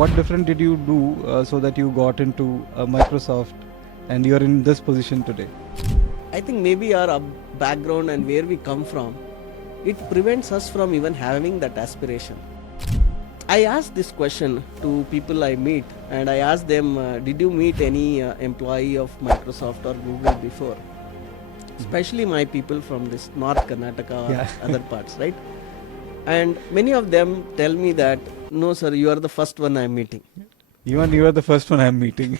What different did you do so that you got into Microsoft and you're in this position today? I think maybe our background and where we come from, it prevents us from even having that aspiration. I ask this question to people I meet, and I ask them, did you meet any employee of Microsoft or Google before? Especially my people from this North Karnataka or other parts, right? And many of them tell me that, no sir, you are the first one I'm meeting. You are the first one I'm meeting.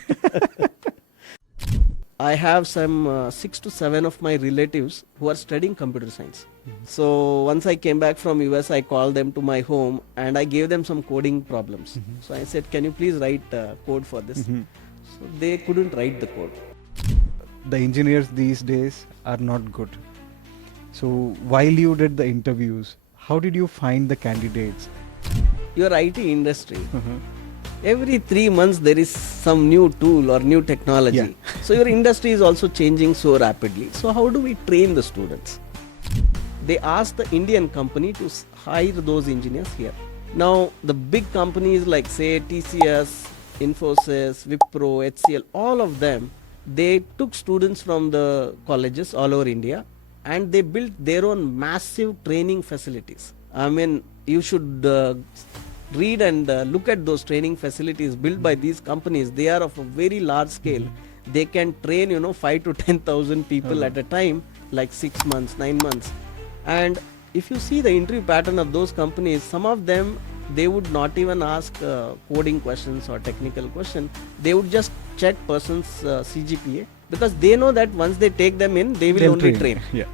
I have some 6 to 7 of my relatives who are studying computer science. So once I came back from US, I called them to my home and I gave them some coding problems. So I said, can you please write code for this? So they couldn't write the code. The engineers these days are not good. So while you did the interviews, how did you find the candidates? Your IT industry, every 3 months there is some new tool or new technology. Yeah. So your industry is also changing so rapidly. So how do we train the students? They ask the Indian company to hire those engineers here. Now the big companies like say TCS, Infosys, Wipro, HCL, all of them, they took students from the colleges all over India and they built their own massive training facilities. I mean, you should read and look at those training facilities built by these companies. They are of a very large scale. They can train 5 to 10,000 people at a time, like 6 months, 9 months. And if you see the interview pattern of those companies, some of them, they would not even ask coding questions or technical questions. They would just check person's CGPA, because they know that once they take them in, they will They'll only train. Yeah.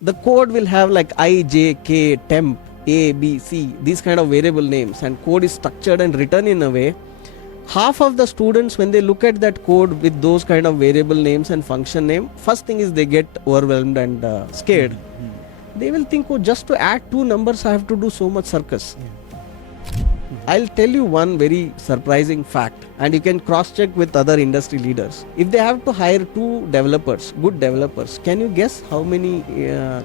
The code will have like I, J, K, temp, A, B, C, these kind of variable names, and code is structured and written in a way. Half of the students, when they look at that code with those kind of variable names and function name, first thing is they get overwhelmed and scared. They will think, oh, just to add 2 numbers I have to do so much circus. I'll tell you one very surprising fact, and you can cross check with other industry leaders. If they have to hire 2 developers, good developers, can you guess how many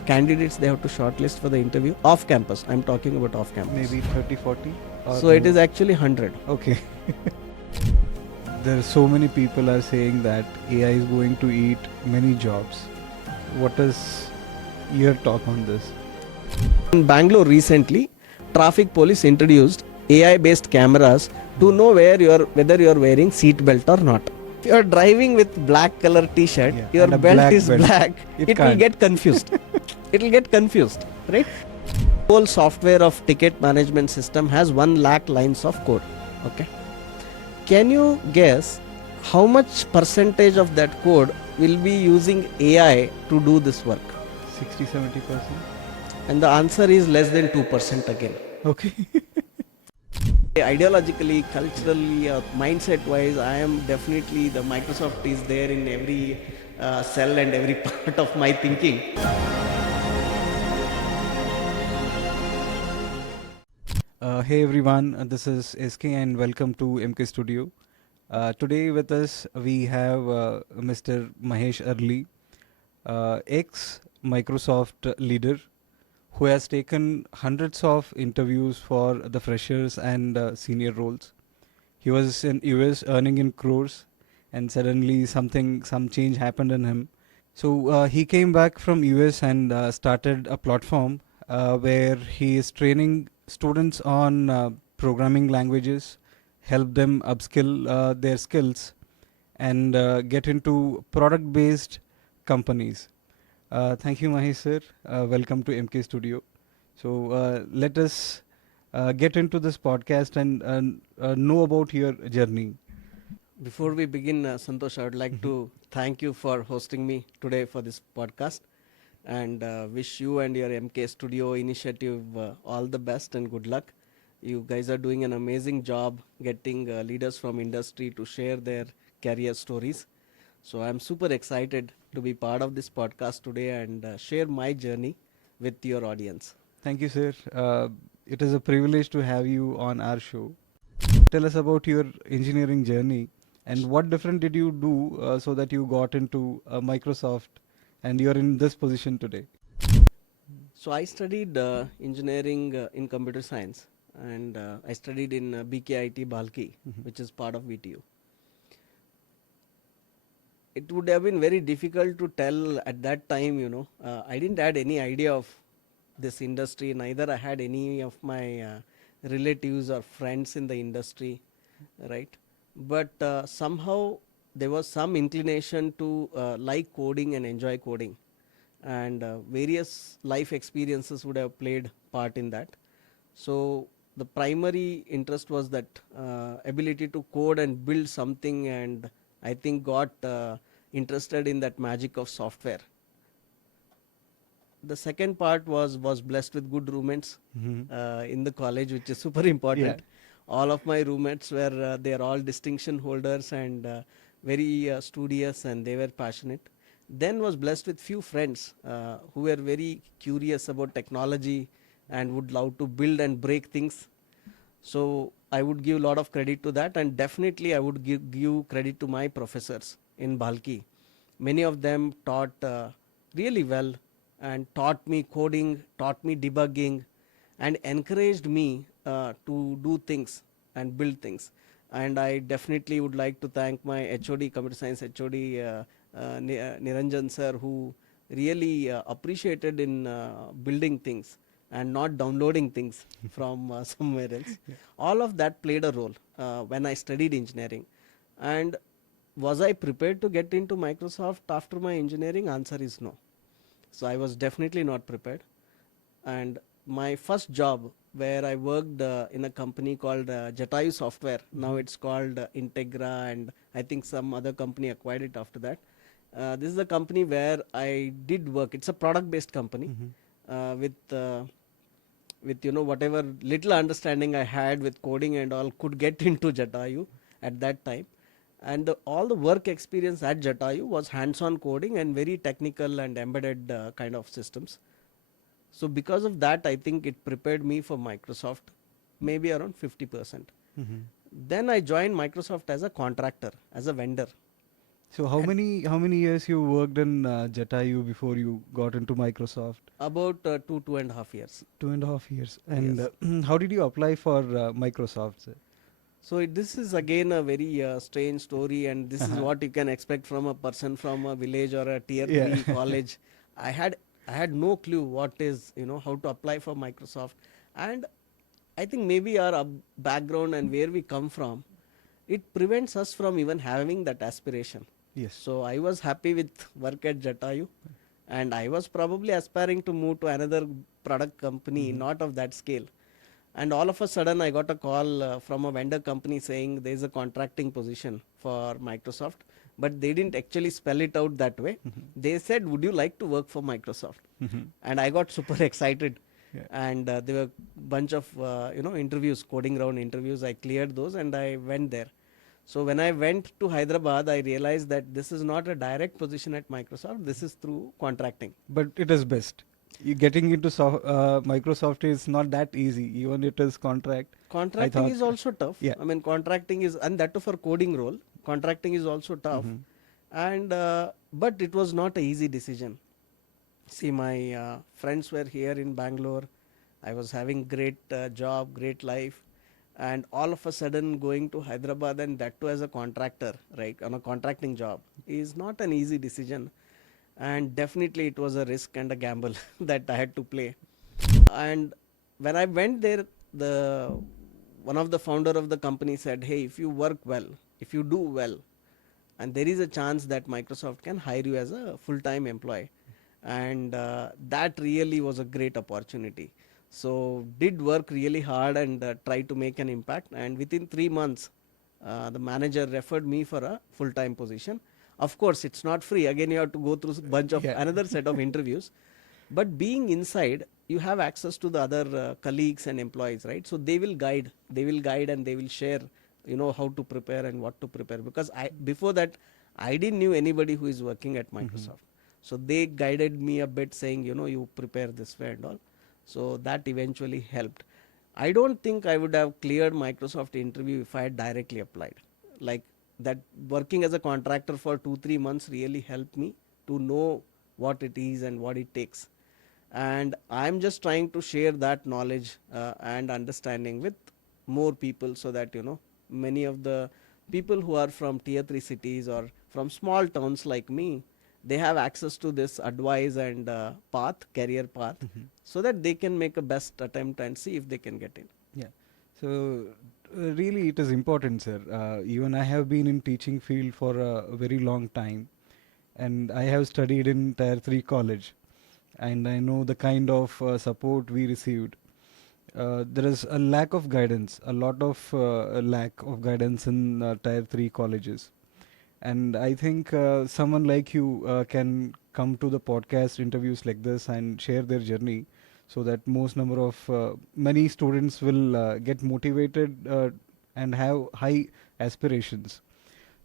candidates they have to shortlist for the interview? Off campus, I'm talking about off campus. Maybe 30, 40? So it is actually 100. Okay. There are so many people are saying that AI is going to eat many jobs. What is your talk on this? In Bangalore recently, traffic police introduced AI-based cameras to know whether you are wearing seat belt or not. If you are driving with black color T-shirt, your and a belt black is belt. black. It It will can't. get confused. It will get confused, right? Whole software of ticket management system has 1 lakh lines of code. Okay. Can you guess how much percentage of that code will be using AI to do this work? 60-70%? And the answer is less than 2% again. Okay. Ideologically, culturally, mindset wise, I am definitely, the Microsoft is there in every cell and every part of my thinking. Hey everyone, this is SK and welcome to MK Studio. Today with us we have Mr. Mahesh Arali, ex Microsoft leader who has taken hundreds of interviews for the freshers and senior roles. He was in US earning in crores, and suddenly some change happened in him. So he came back from US and started a platform where he is training students on programming languages, help them upskill their skills, and get into product-based companies. Thank you, Mahesh sir. Welcome to MK Studio. So let us get into this podcast and know about your journey. Before we begin, Santosh, I would like to thank you for hosting me today for this podcast, and wish you and your MK Studio initiative all the best and good luck. You guys are doing an amazing job getting leaders from industry to share their career stories. So I'm super excited to be part of this podcast today and share my journey with your audience. Thank you, sir. It is a privilege to have you on our show. Tell us about your engineering journey and what different did you do so that you got into Microsoft and you're in this position today. So I studied engineering in computer science and I studied in BKIT Balki, Mhm. which is part of VTU. It would have been very difficult to tell at that time, I didn't had any idea of this industry, neither I had any of my relatives or friends in the industry, right? But somehow there was some inclination to like coding and enjoy coding, and various life experiences would have played part in that. So the primary interest was that ability to code and build something, and I think got interested in that magic of software. The second part was blessed with good roommates Mhm. in the college, which is super Yeah. important. All of my roommates were they are all distinction holders and very studious, and they were passionate. Then was blessed with few friends who were very curious about technology and would love to build and break things. So I would give a lot of credit to that, and definitely I would give credit to my professors in Balki. Many of them taught really well and taught me coding, taught me debugging, and encouraged me to do things and build things. And I definitely would like to thank my HOD, computer science HOD, Niranjan sir, who really appreciated in building things and not downloading things from somewhere else. Yeah. All of that played a role when I studied engineering. And was I prepared to get into Microsoft after my engineering? Answer is no. So I was definitely not prepared. And my first job, where I worked in a company called Jatayu Software, now Mhm. it's called Integra, and I think some other company acquired it after that. This is the company where I did work. It's a product based company Mhm. with whatever little understanding I had with coding and all could get into Jatayu at that time. And all the work experience at Jatayu was hands-on coding and very technical and embedded kind of systems. So because of that, I think it prepared me for Microsoft, maybe around 50%. Mhm. Then I joined Microsoft as a contractor, as a vendor. So And how many years you worked in Jatayu before you got into Microsoft? about 2.5 years. 2.5 years. And Yes. how did you apply for Microsoft, sir? So this is again a very strange story, and this is Uh-huh. what you can expect from a person from a village or a tier Yeah. three college. I had I had no clue what is how to apply for Microsoft, and I think maybe our background and where we come from, it prevents us from even having that aspiration. Yes. So I was happy with work at Jatayu, and I was probably aspiring to move to another product company, Mhm. not of that scale. And all of a sudden, I got a call from a vendor company saying there is a contracting position for Microsoft, but they didn't actually spell it out that way. Mhm. They said, "Would you like to work for Microsoft?" Mhm. And I got super excited. Yeah. And there were bunch of interviews, coding round interviews. I cleared those, and I went there. So when I went to Hyderabad, I realized that this is not a direct position at Microsoft. This is through contracting. But it is best. You getting into Microsoft is not that easy. Even it is contract. I Contracting thought, is also tough. yeah. I mean, contracting is, and that too for coding role. Contracting is also tough, Mhm. and but it was not a easy decision. See, my friends were here in Bangalore. I was having great job, great life, and all of a sudden going to Hyderabad, and that too as a contractor, right, on a contracting job, is not an easy decision, and definitely it was a risk and a gamble that I had to play. And when I went there, the one of the founder of the company said, "Hey, if you work well, if you do well, and there is a chance that Microsoft can hire you as a full-time employee," and that really was a great opportunity. So did work really hard and try to make an impact. And within 3 months, the manager referred me for a full-time position. Of course, it's not free. Again, you have to go through a bunch of Yeah. another set of interviews. But being inside, you have access to the other colleagues and employees, right? So they will guide and they will share how to prepare and what to prepare, because I before that I didn't knew anybody who is working at Mhm. Microsoft. So they guided me a bit, saying you prepare this way and all. So that eventually helped. I don't think I would have cleared Microsoft interview if I had directly applied. Like that, working as a contractor for 2 3 months really helped me to know what it is and what it takes. and I'm just trying to share that knowledge and understanding with more people, so that many of the people who are from tier 3 cities or from small towns like me, they have access to this advice and career path, Mhm. so that they can make a best attempt and see if they can get in. Yeah. So really, it is important, sir. Even I have been in teaching field for a very long time, and I have studied in Tier 3 college, and I know the kind of support we received. There is a lack of guidance, a lot of lack of guidance in Tier 3 colleges. And I think someone like you can come to the podcast interviews like this and share their journey, so that most number of many students will get motivated and have high aspirations.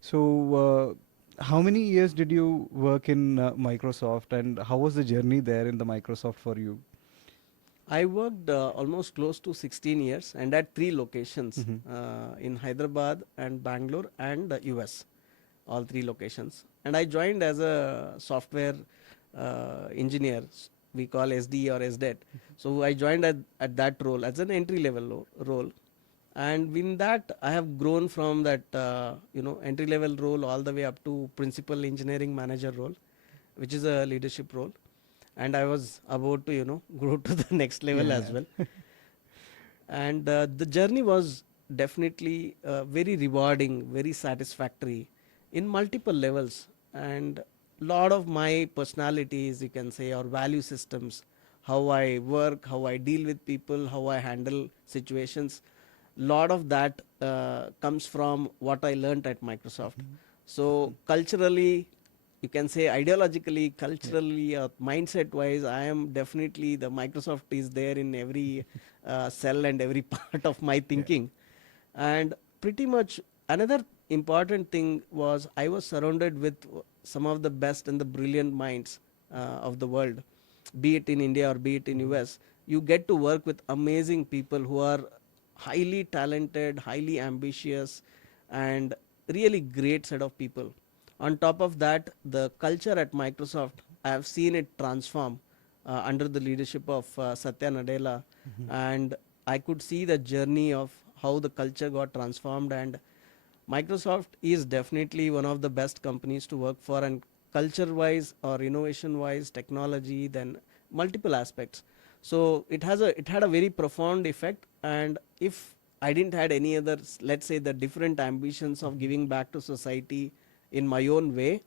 So, how many years did you work in Microsoft, and how was the journey there in the Microsoft for you? I worked almost close to 16 years and at three locations Mm-hmm. in Hyderabad and Bangalore and US, all three locations. And I joined as a software engineer, we call SD or SDET. So I joined at that role as an entry level role. And in that, I have grown from that entry level role all the way up to principal engineering manager role, which is a leadership role. And I was about to grow to the next level as Yeah. well. And the journey was definitely very rewarding, very satisfactory in multiple levels. And lot of my personalities, you can say, or value systems, how I work, how I deal with people, how I handle situations, lot of that comes from what I learned at Microsoft. Mhm. So culturally, you can say, ideologically, Yeah. culturally, mindset wise, I am definitely, the Microsoft is there in every cell and every part of my Yeah. thinking. And pretty much another important thing was I was surrounded with some of the best and the brilliant minds of the world, be it in India or be it in Mhm. US. You get to work with amazing people who are highly talented, highly ambitious, and really great set of people. On top of that, the culture at Microsoft, I have seen it transform under the leadership of Satya Nadella, Mhm. and I could see the journey of how the culture got transformed. And Microsoft is definitely one of the best companies to work for, and culture wise or innovation wise, technology, then multiple aspects. So it had a very profound effect. And if I didn't had any other, let's say, the different ambitions of Mhm. giving back to society in my own way,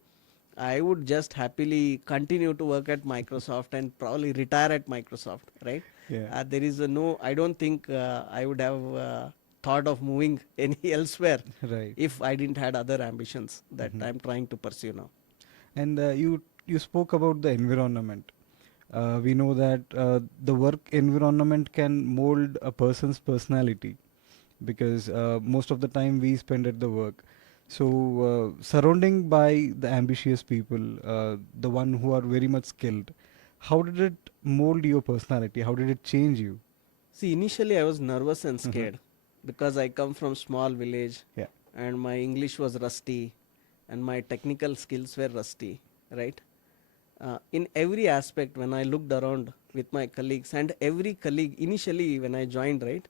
I would just happily continue to work at Microsoft and probably retire at Microsoft, right? Yeah. There is a no, I don't think I would have thought of moving any elsewhere Right. if I didn't had other ambitions that Mhm. I'm trying to pursue now. And you spoke about the environment. We know that the work environment can mold a person's personality, because most of the time we spend at the work. So, surrounding by the ambitious people, the one who are very much skilled, how did it mold your personality? How did it change you? See, initially I was nervous and Mhm. scared because I come from small village Yeah. and my English was rusty and my technical skills were rusty, right? In every aspect, when I looked around with my colleagues, and every colleague initially when I joined, right,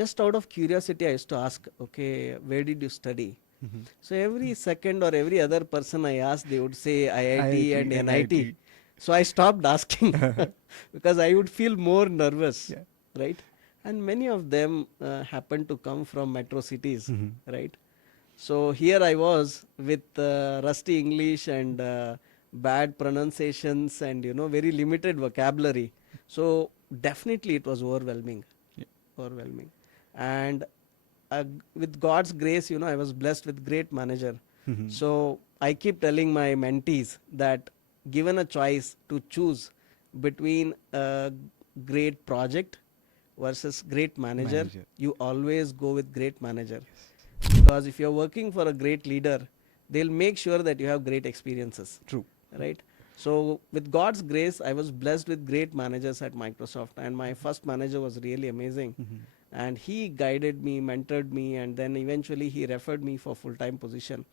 just out of curiosity, I used to ask, okay, where did you study? Mhm. So every second or every other person I asked, they would say IIT IIT, and NIT. NIT. So I stopped asking because I would feel more nervous, Yeah. right? And many of them happen to come from metro cities, Mhm. right? So here I was with rusty English and bad pronunciations and very limited vocabulary. So definitely it was overwhelming, Yeah. overwhelming. And with God's grace, I was blessed with great manager. Mhm. So I keep telling my mentees that given a choice to choose between a great project versus great manager, Manager. you always go with great manager, Yes. because if you're working for a great leader, they'll make sure that you have great experiences, True. right? So with God's grace, I was blessed with great managers at Microsoft, and my first manager was really amazing, Mhm. and he guided me, mentored me, and then eventually he referred me for full time position.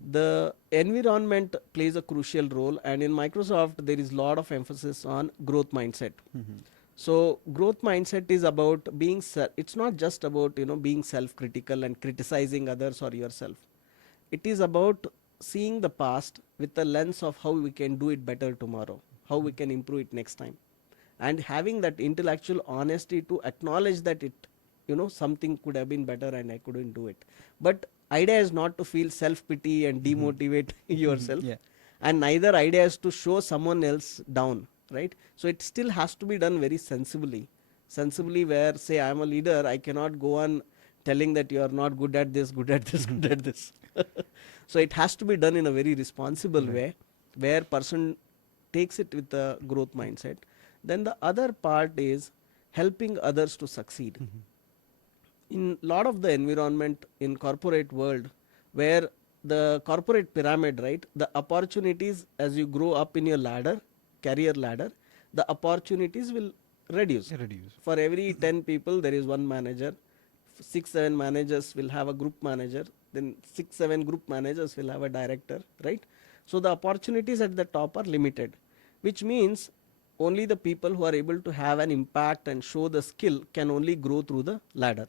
The environment plays a crucial role, and in Microsoft there is a lot of emphasis on growth mindset. Mhm. So growth mindset is about being it's not just about being self critical and criticizing others or yourself. It is about seeing the past with the lens of how we can do it better tomorrow, how we can improve it next time, and having that intellectual honesty to acknowledge that something could have been better and I couldn't do it. But idea is not to feel self pity and Mhm. demotivate yourself, Yeah. and neither idea is to show someone else down, right? So it still has to be done very sensibly, where say I am a leader, I cannot go on telling that you are not good at this, good at this, good at this. So it has to be done in a very responsible Right. way, where person takes it with a growth mindset. Then the other part is helping others to succeed. Mhm. In lot of the environment in corporate world, where the corporate pyramid, right, the opportunities as you grow up in your ladder, career ladder, the opportunities will reduce. Reduce. For every 10 people there is one manager, 6 7 managers will have a group manager, then 6 7 group managers will have a director, right? So the opportunities at the top are limited, which means only the people who are able to have an impact and show the skill can only grow through the ladder.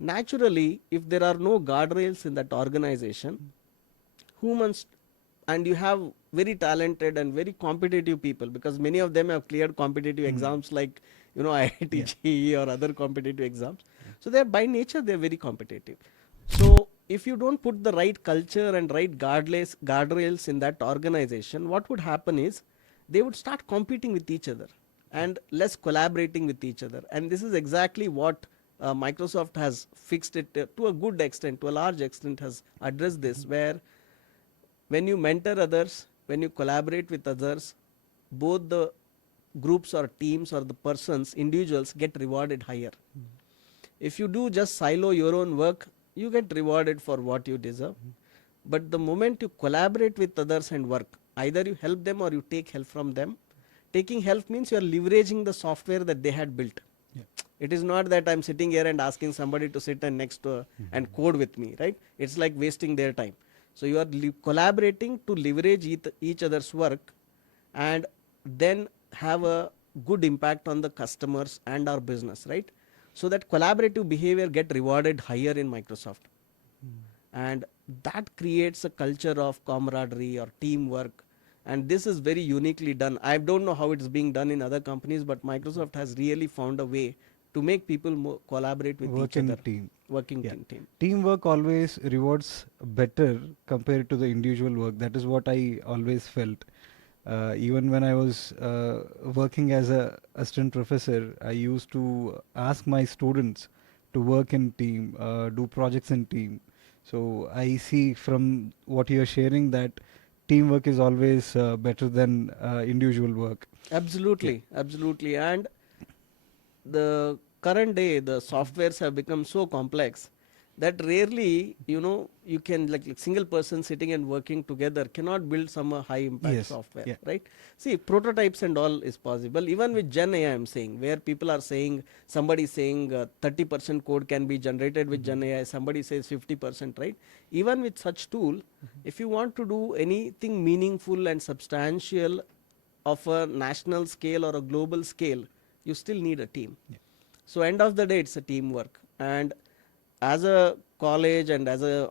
Naturally, if there are no guardrails in that organization, humans, and you have very talented and very competitive people, because many of them have cleared competitive Mm. exams like Yeah. IIT JEE or other competitive exams. So they are by nature they are very competitive. So if you don't put the right culture and right guardrails in that organization, what would happen is they would start competing with each other and less collaborating with each other. And this is exactly what Microsoft has fixed it to a good extent, to a large extent, has addressed this, where when you mentor others, when you collaborate with others, both the groups or teams or the persons, individuals get rewarded higher. If you do just silo your own work, you get rewarded for what you deserve. But the moment you collaborate with others and work, either you help them or you take help from them. Taking help means you are leveraging the software that they had built. Yeah. It is not that I'm sitting here and asking somebody to sit and next to and Mhm. code with me, right? It's like wasting their time. So you are collaborating to leverage each other's work, and then have a good impact on the customers and our business, right? So that collaborative behavior get rewarded higher in Microsoft, and that creates a culture of camaraderie or teamwork, and this is very uniquely done. I don't know how it's being done in other companies, but Microsoft has really found a way to make people more collaborate with Work each other, in team. working Yeah. team. Teamwork always rewards better compared to the individual work. That is what I always felt. Even when I was working as a assistant professor, I used to ask my students to work in team, do projects in team. So I see from what you're sharing that teamwork is always better than individual work. Yeah. Absolutely, absolutely. And the current day the softwares have become so complex that rarely you can like single person sitting and working together cannot build some high impact Yes. software, Yeah. right? See, prototypes and all is possible even with Gen AI. I'm saying, where people are saying, somebody saying 30% code can be generated with Gen AI, somebody says 50%, right? Even with such tool, if you want to do anything meaningful and substantial of a national scale or a global scale, you still need a team. Yeah. So end of the day, it's a teamwork. And as a college and as a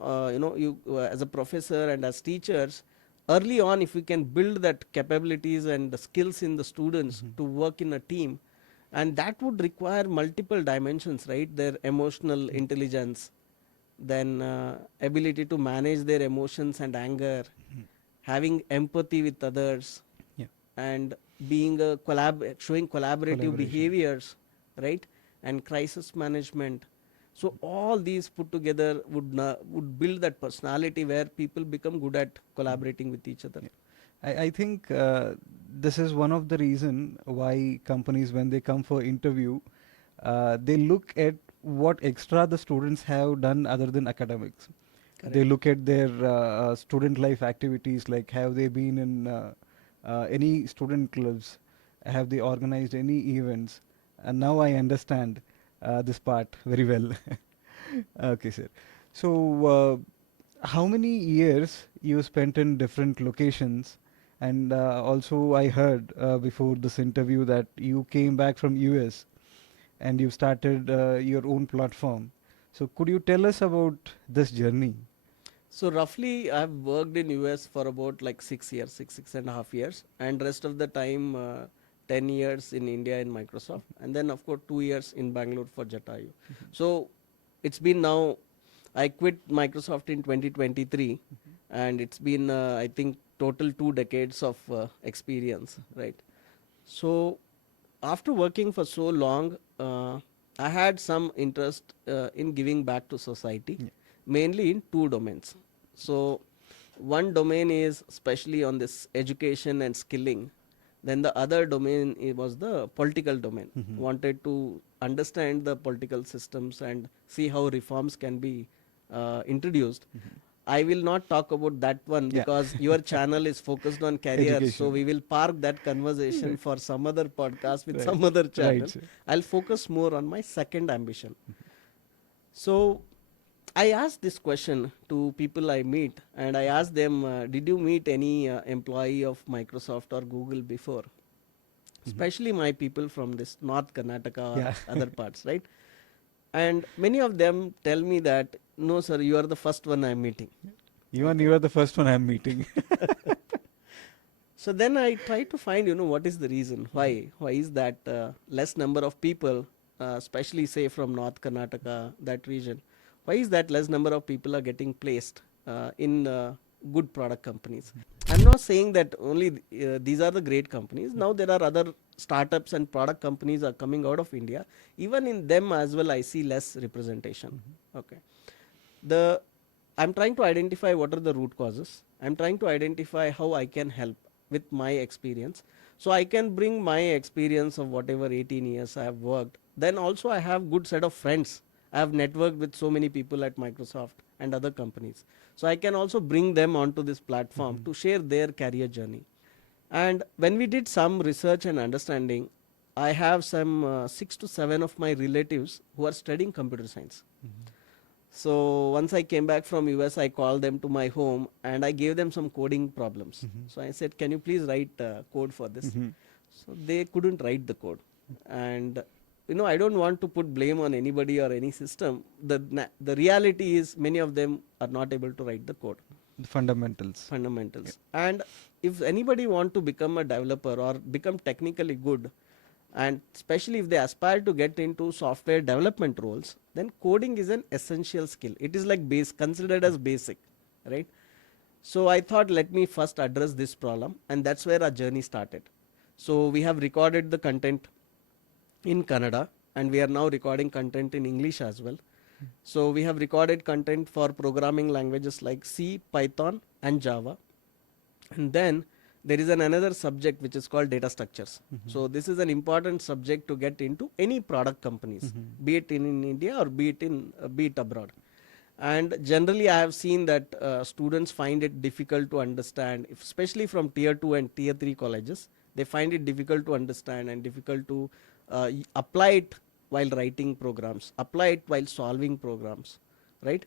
you as a professor and as teachers, early on, if we can build that capabilities and the skills in the students Mhm. to work in a team, and that would require multiple dimensions, right? Their emotional Yeah. intelligence, then ability to manage their emotions and anger, Mhm. having empathy with others, Yeah. and being a showing collaborative Collaboration. behaviors, right? And crisis management. So all these put together would build that personality where people become good at Mhm. collaborating with each other. Yeah. I think this is one of the reason why companies, when they come for interview, they look at what extra the students have done other than academics. They Correct. look at their student life activities, like have they been in any student clubs, have they organized any events, and now I understand this part very well. Okay, sir. So how many years you spent in different locations? And also, I heard before this interview that you came back from US and you started your own platform. So, could you tell us about this journey? So roughly, I've worked in US for about like 6 years, 6.5 years, and rest of the time, 10 years in India in Microsoft, and then of course 2 years in Bangalore for Jatayu. So it's been now. I quit Microsoft in 2023, and it's been I think total 2 decades of experience, right? So after working for so long, I had some interest in giving back to society, Yeah. mainly in two domains. So one domain is especially on this education and skilling. Then the other domain was the political domain. Wanted to understand the political systems and see how reforms can be introduced. I will not talk about that one Yeah. because your channel is focused on careers. So Education. we will park that conversation Right. for some other podcast with Right. some other Right, channel. sir. I'll focus more on my second ambition. So I asked this question to people I meet, and I asked them, did you meet any employee of Microsoft or Google before? Especially my people from this North Karnataka or Yeah. other parts, right? And many of them tell me that, no, sir, you are the first one I'm meeting. Even Okay. you are the first one I'm meeting. So then I try to find, what is the reason? Why? Why is that less number of people, especially say from North Karnataka, that region, why is that less number of people are getting placed in good product companies? I'm not saying that only these are the great companies. Now there are other startups and product companies are coming out of India. Even in them as well, I see less representation. Okay. The I'm trying to identify what are the root causes. I'm trying to identify how I can help with my experience. So I can bring my experience of whatever 18 years I have worked. Then also I have good set of friends. I have networked with so many people at Microsoft and other companies. So I can also bring them onto this platform to share their career journey. And when we did some research and understanding, I have some 6 to 7 of my relatives who are studying computer science. So once I came back from US, I called them to my home and I gave them some coding problems. So I said, can you please write code for this? So they couldn't write the code. And I don't want to put blame on anybody or any system. The reality is many of them are not able to write the code. The fundamentals. Fundamentals. And if anybody want to become a developer or become technically good, and especially if they aspire to get into software development roles, then coding is an essential skill. It is like considered as basic, right? So I thought, let me first address this problem, and that's where our journey started. So we have recorded the content in Kannada, and we are now recording content in English as well. So we have recorded content for programming languages like C, Python, and Java. And then there is another subject which is called data structures. So this is an important subject to get into any product companies, be it in India or be it abroad. And generally I have seen that students find it difficult to understand, especially from tier 2 and tier 3 colleges. They find it difficult to understand and difficult to apply it while writing programs, apply it while solving programs, right?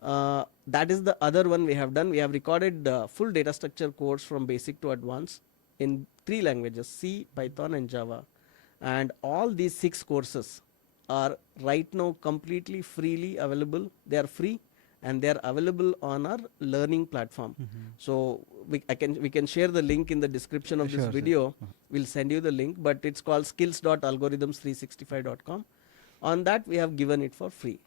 That is the other one we have done. We have recorded full data structure course from basic to advanced in 3 languages, C, Python, and Java. And all these 6 courses are right now completely freely available. They are free and they are available on our learning platform. So we can share the link in the description of this Sure, sir. video. We'll send you the link, but it's called skills.algorithms365.com. On that we have given it for free.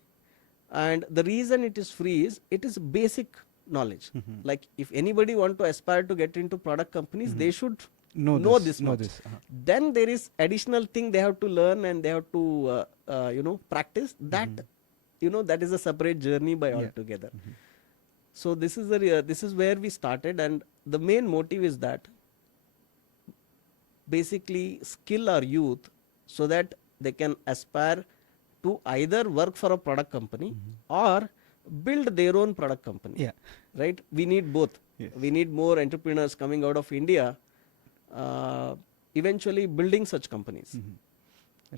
And the reason it is free is it is basic knowledge. Like if anybody want to aspire to get into product companies, they should know this Know much. this. Then there is additional thing they have to learn and they have to practice that. That is a separate journey by Yeah. altogether. So this is this is where we started, and the main motive is that basically skill our youth so that they can aspire to either work for a product company or build their own product company. Yeah. Right? We need both. Yes. We need more entrepreneurs coming out of India, eventually building such companies.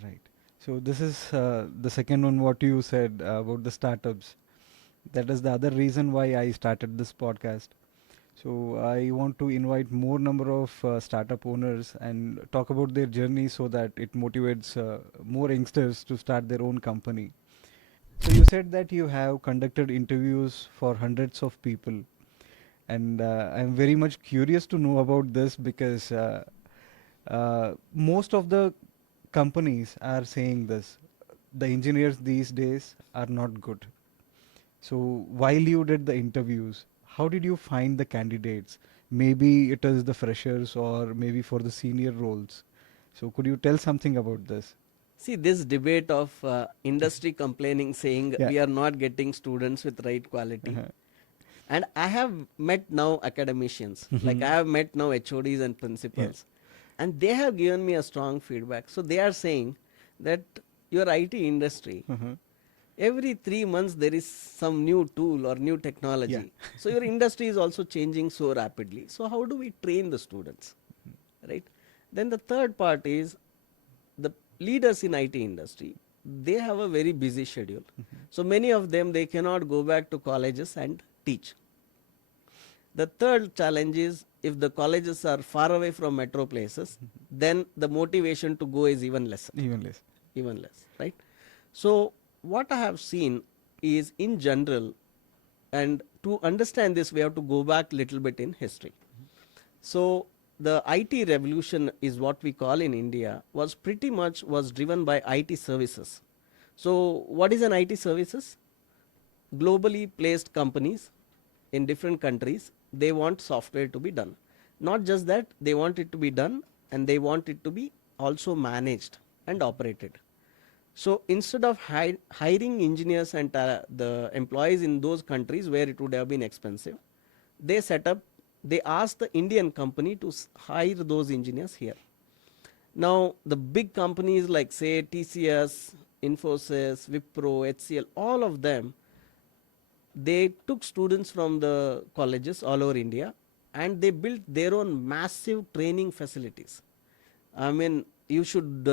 Right. So this is the second one. What you said about the startups. That is the other reason why I started this podcast. So I want to invite more number of startup owners and talk about their journey so that it motivates more youngsters to start their own company. So you said that you have conducted interviews for hundreds of people, and I'm very much curious to know about this because most of the companies are saying this. The engineers these days are not good. So while you did the interviews, how did you find the candidates? Maybe it is the freshers or maybe for the senior roles. So could you tell something about this? See, this debate of industry complaining, saying Yeah. we are not getting students with right quality. Uh-huh. And I have met now academicians, like I Mhm. have met now HODs and Yeah. principals, and they have given me a strong feedback. So they are saying that your IT industry, Uh-huh. every 3 months there is some new tool or new Yeah. technology. So your industry is also changing so rapidly. So how do we train the students, right? Then the third part is the leaders in IT industry. They have a very busy schedule. Mhm. So many of them, they cannot go back to colleges and teach. The third challenge is if the colleges are far away from metro places, then the motivation to go is even less, Even less. right? So what I have seen is in general, and to understand this, we have to go back little bit in history. So the IT revolution is what we call in India was pretty much was driven by IT services. So what is an IT services? Globally placed companies in different countries, they want software to be done. Not just that, they want it to be done and they want it to be also managed and operated. So instead of hiring engineers and the employees in those countries where it would have been expensive, they set up, they asked the Indian company to hire those engineers here. Now, the big companies like say TCS, Infosys, Wipro, HCL, all of them, they took students from the colleges all over India and they built their own massive training facilities. I mean, you should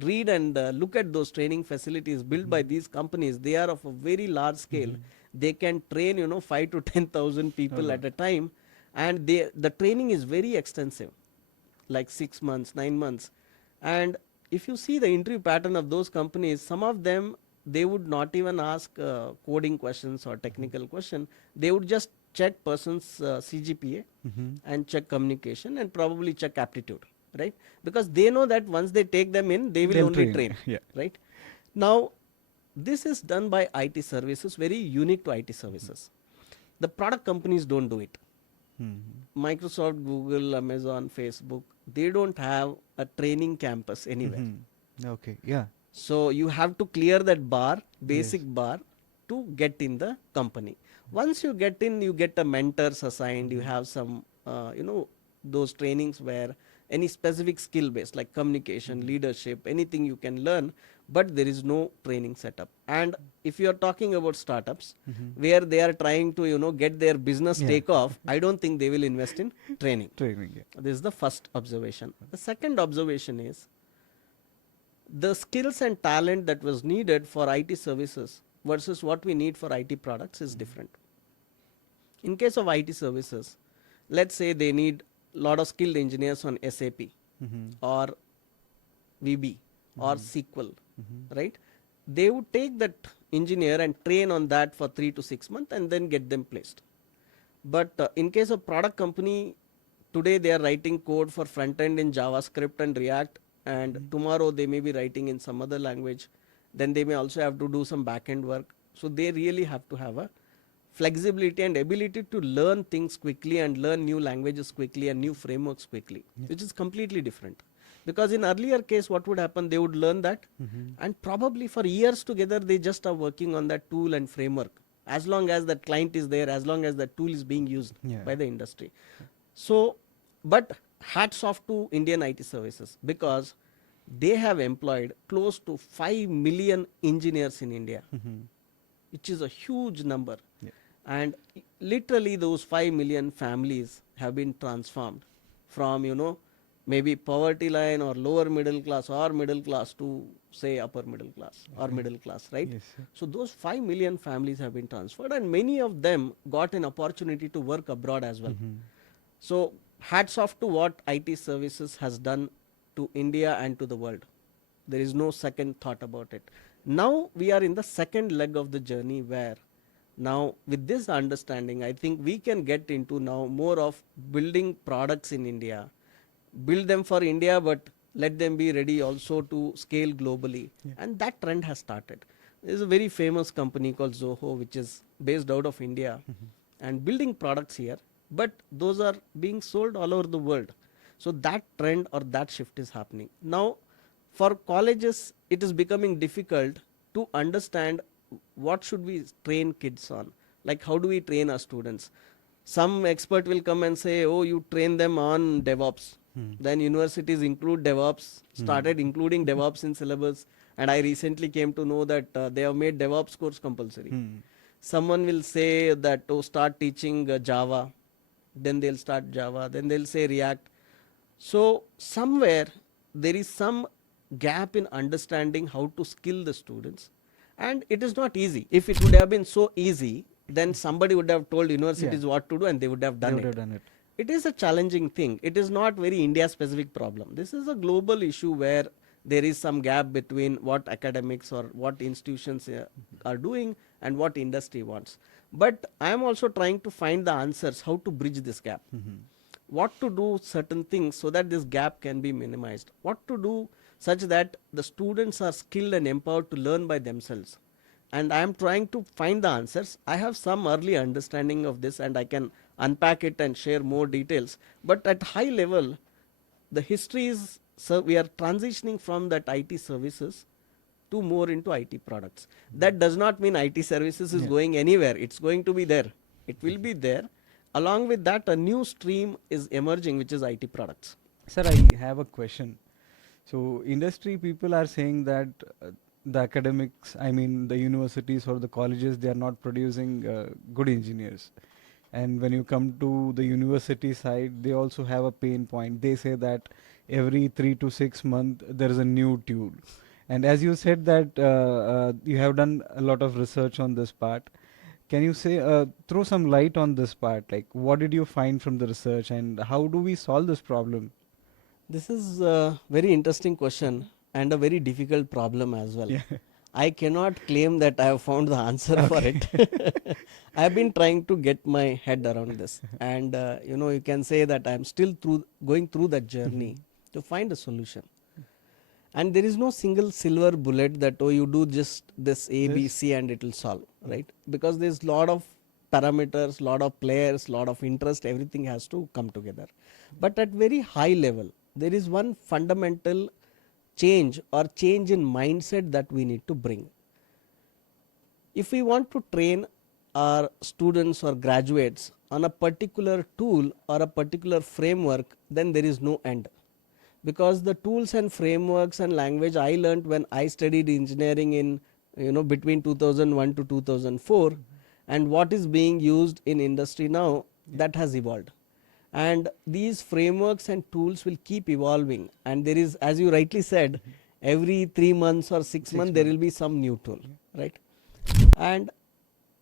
read and look at those training facilities built by Mhm. these companies. They are of a very large scale. Mhm. They can train, 5 to 10,000 Oh people God. at a time, and the training is very extensive, like 6 months, 9 months. And if you see the interview pattern of those companies, some of them they would not even ask coding questions or Mhm. technical question. They would just check person's CGPA Mhm. and check communication and probably check aptitude, right? Because they know that once they take them in, they will They'll only train. train, Yeah. right? Now, this is done by IT services, very unique to IT services. The product companies don't do it. Mhm. Microsoft, Google, Amazon, Facebook, they don't have a training campus anywhere. Mhm. Okay. Yeah. So you have to clear that bar, basic Yes. bar, to get in the company. Once you get in, you get a mentors assigned, you Mhm. have some, those trainings where any specific skill based like communication, Mhm. leadership, anything you can learn, but there is no training setup. And if you are talking about startups Mhm. where they are trying to, get their business Yeah. take off, I don't think they will invest in training. Training. Yeah. This is the first observation. The second observation is the skills and talent that was needed for IT services versus what we need for IT products is Mhm. different. In case of IT services, let's say they need a lot of skilled engineers on SAP Mhm. or VB or Mhm. SQL, Mhm. right? They would take that engineer and train on that for 3 to 6 months and then get them placed. But in case of product company, today they are writing code for front end in JavaScript and React, and Mhm. tomorrow they may be writing in some other language. Then they may also have to do some back end work. So they really have to have a flexibility and ability to learn things quickly and learn new languages quickly and new frameworks quickly, Yeah. which is completely different. Because in earlier case, what would happen? They would learn that, Mhm. and probably for years together they just are working on that tool and framework. As long as that client is there, as long as that tool is being used Yeah. by the industry. So, but hats off to Indian IT services because they have employed close to 5 million engineers in India, Mhm. which is a huge number. Yeah. And literally those 5 million families have been transformed from, maybe poverty line or lower middle class or middle class to say upper middle class or middle class, right? Yes, sir. So those 5 million families have been transferred, and many of them got an opportunity to work abroad as well. Mm-hmm. So hats off to what IT services has done to India and to the world. There is no second thought about it. Now we are in the second leg of the journey where now with this understanding, I think we can get into now more of building products in India, build them for India, but let them be ready also to scale globally. Yeah. And that trend has started. There is a very famous company called Zoho, which is based out of India and building products here, but those are being sold all over the world. So that trend or that shift is happening. Now, for colleges, it is becoming difficult to understand what should we train kids on. Like, how do we train our students? Some expert will come and say, oh, you train them on DevOps. Hmm. Then universities include DevOps, Hmm. started including DevOps in syllabus. And I recently came to know that they have made DevOps course compulsory. Hmm. Someone will say that to start teaching Java, then they'll start Java, then they'll say React. So somewhere there is some gap in understanding how to skill the students, and it is not easy. If it would have been so easy, then somebody would have told Yeah, universities what to do and they would have they done would it. have done it. It is a challenging thing. It is not very India specific problem. This is a global issue where there is some gap between what academics or what institutions are doing and what industry wants. But I am also trying to find the answers how to bridge this gap, Mm-hmm. what to do certain things so that this gap can be minimized, what to do such that the students are skilled and empowered to learn by themselves. And I am trying to find the answers. I have some early understanding of this and I can unpack it and share more details, but at high level the history is, so we are transitioning from that IT services to more into IT products. That does not mean IT services is Yeah. going anywhere. It's going to be there. It will be there. Along with that, a new stream is emerging, which is IT products. Sir, I have a question. So, industry people are saying that the academics, I mean, the universities or the colleges, they are not producing good engineers. And when you come to the university side, they also have a pain point. They say that every 3 to 6 months there is a new tool. And as you said that you have done a lot of research on this part, can you say throw some light on this part? Like, what did you find from the research, and how do we solve this problem? This is a very interesting question and a very difficult problem as well. Yeah. I cannot claim that I have found the answer for Okay. it. I have been trying to get my head around this, and you can say that I am still going through that journey to find a solution. And there is no single silver bullet that oh you do just this A, B, This. C and it will solve, right? Because there's lot of parameters, lot of players, lot of interest, everything has to come together. But at very high level, there is one fundamental change or change in mindset that we need to bring. If we want to train our students or graduates on a particular tool or a particular framework, then there is no end. Because the tools and frameworks and language I learnt when I studied engineering in between 2001 to 2004 and what is being used in industry now, that has evolved. And these frameworks and tools will keep evolving, and there is, as you rightly said, every 3 months or 6 Six months there months. will be some new tool, right? And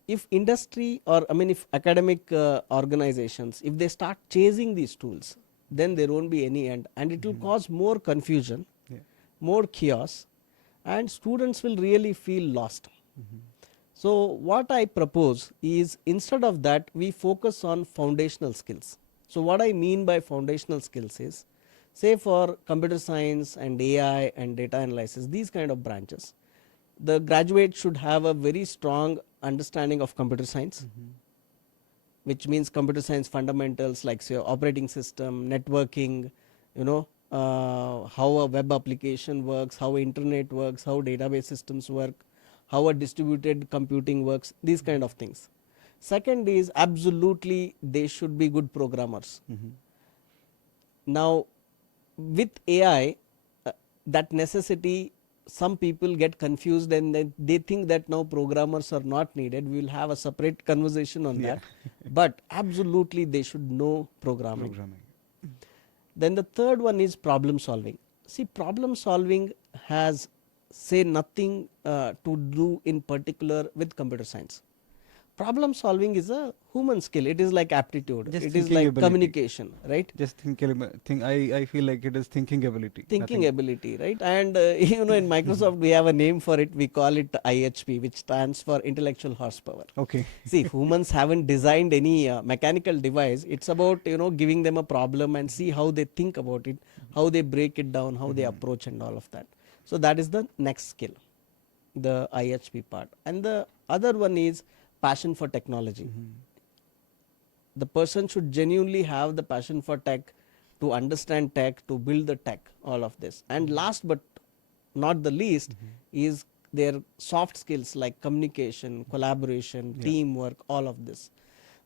if industry or if academic organizations, if they start chasing these tools, then there won't be any end, and it will cause more confusion, Yeah. more chaos, and students will really feel lost. So what I propose is, instead of that, we focus on foundational skills. So what I mean by foundational skills is, say for computer science and AI and data analysis, these kind of branches, the graduate should have a very strong understanding of computer science, which means computer science fundamentals like say operating system, networking, how a web application works, how internet works, how database systems work, how a distributed computing works, these kind of things. Second is, absolutely they should be good programmers. Now with AI, that necessity, some people get confused and they think that now programmers are not needed. We will have a separate conversation on Yeah. that. But absolutely they should know programming. Programming. Then the third one is problem solving. See, problem solving has say nothing to do in particular with computer science. Problem solving is a human skill. It is like aptitude. Just It is thinking like ability. communication, right? Just think. I feel like it is thinking ability. Thinking Nothing. ability, right? And in Microsoft we have a name for it. We call it IHP, which stands for intellectual horsepower. Okay. See, humans haven't designed any mechanical device. It's about giving them a problem and see how they think about it, how they break it down, how they approach, and all of that. So that is the next skill, the IHP part. And the other one is passion for technology. The person should genuinely have the passion for tech, to understand tech, to build the tech, all of this. And last but not the least is their soft skills like communication, collaboration, Yeah. teamwork, all of this.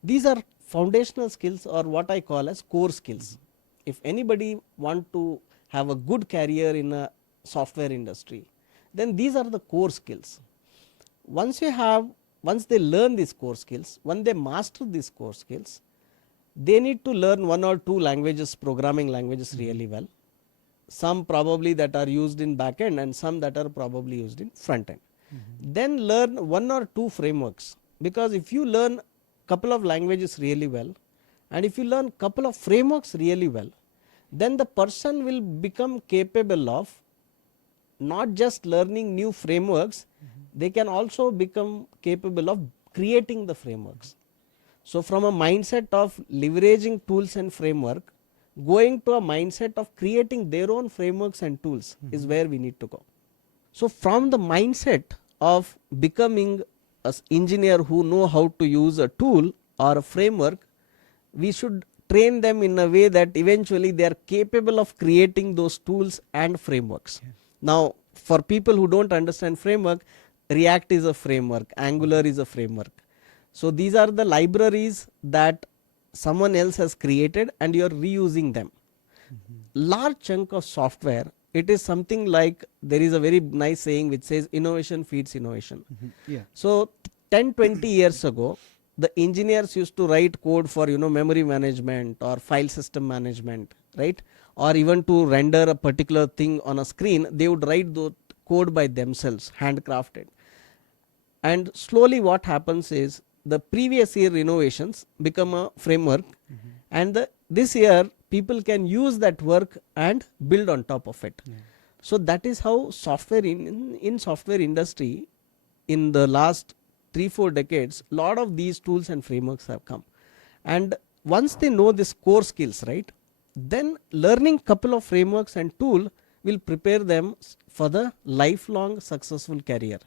These are foundational skills, or what I call as core skills. If anybody want to have a good career in a software industry, then these are the core skills. Once they learn these core skills, when they master these core skills, they need to learn one or two languages, programming languages really well. Some probably that are used in back end, and some that are probably used in front end. Then learn one or two frameworks, because if you learn couple of languages really well, and if you learn couple of frameworks really well, then the person will become capable of not just learning new frameworks, they can also become capable of creating the frameworks. So from a mindset of leveraging tools and framework, going to a mindset of creating their own frameworks and tools is where we need to go. So from the mindset of becoming an engineer who know how to use a tool or a framework, we should train them in a way that eventually they are capable of creating those tools and frameworks. Now, for people who don't understand framework, React is a framework, Angular is a framework. So these are the libraries that someone else has created and you are reusing them. Large chunk of software, it is something like, there is a very nice saying which says innovation feeds innovation. Yeah. So 10-20 years ago, the engineers used to write code for memory management or file system management, right? Or even to render a particular thing on a screen, they would write the code by themselves, handcrafted. And slowly what happens is the previous year innovations become a framework, and this year people can use that work and build on top of it. So that is how software in software industry in the last 3-4 decades, lot of these tools and frameworks have come. And once they know this core skills, right, then learning couple of frameworks and tool will prepare them for the lifelong successful career.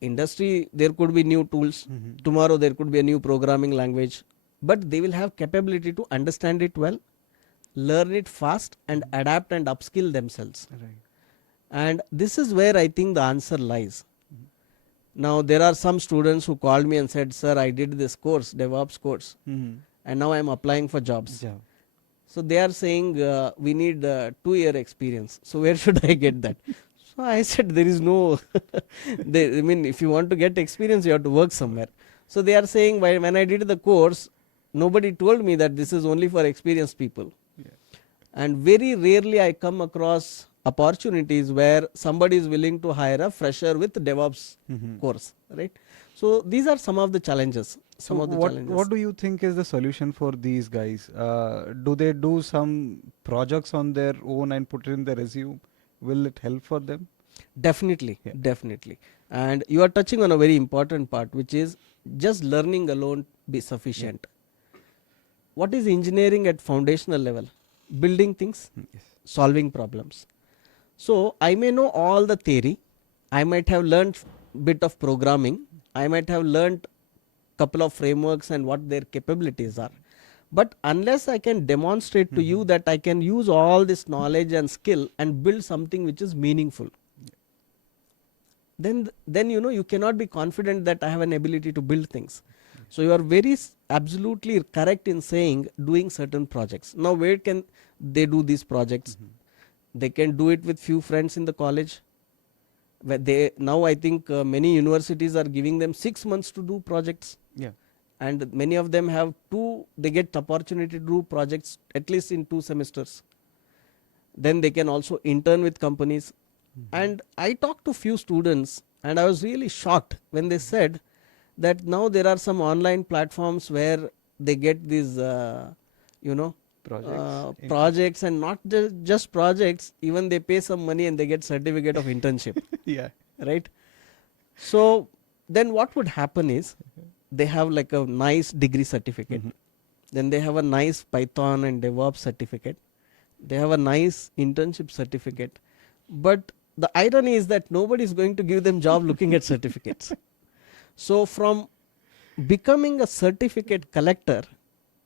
Industry, there could be new tools, tomorrow there could be a new programming language, but they will have capability to understand it well, learn it fast, and adapt and upskill themselves. Right. And this is where I think the answer lies. Now there are some students who called me and said, sir, I did this course, DevOps course, and now I am applying for jobs. Yeah. So they are saying we need 2-year experience. So where should I get that? So I said there is no, I mean, if you want to get experience, you have to work somewhere. So they are saying, when I did the course, nobody told me that this is only for experienced people. Yeah. And very rarely I come across opportunities where somebody is willing to hire a fresher with DevOps course, right? So these are some of the challenges. So what do you think is the solution for these guys? Do they do some projects on their own and put it in their resume? Will it help for them? Definitely, Yeah. definitely. And you are touching on a very important part, which is just learning alone be sufficient. What is engineering at foundational level? Building things, Yes. solving problems. So I may know all the theory, I might have learned bit of programming, I might have learned couple of frameworks and what their capabilities are. But unless I can demonstrate to you that I can use all this knowledge and skill and build something which is meaningful, then you cannot be confident that I have an ability to build things. So you are very absolutely correct in saying doing certain projects. Now where can they do these projects? They can do it with few friends in the college. Where now I think many universities are giving them 6 months to do projects. Yeah. and many of them have they get opportunity to do projects at least in 2 semesters. Then they can also intern with companies. And I talked to few students and I was really shocked when they said that now there are some online platforms where they get these you know Projects. projects, and not just projects, even they pay some money and they get certificate of internship. Yeah. Right. So then what would happen is they have like a nice degree certificate, Mhm. then they have a nice Python and DevOps certificate, they have a nice internship certificate, but the irony is that nobody is going to give them job looking at certificates. So from becoming a certificate collector,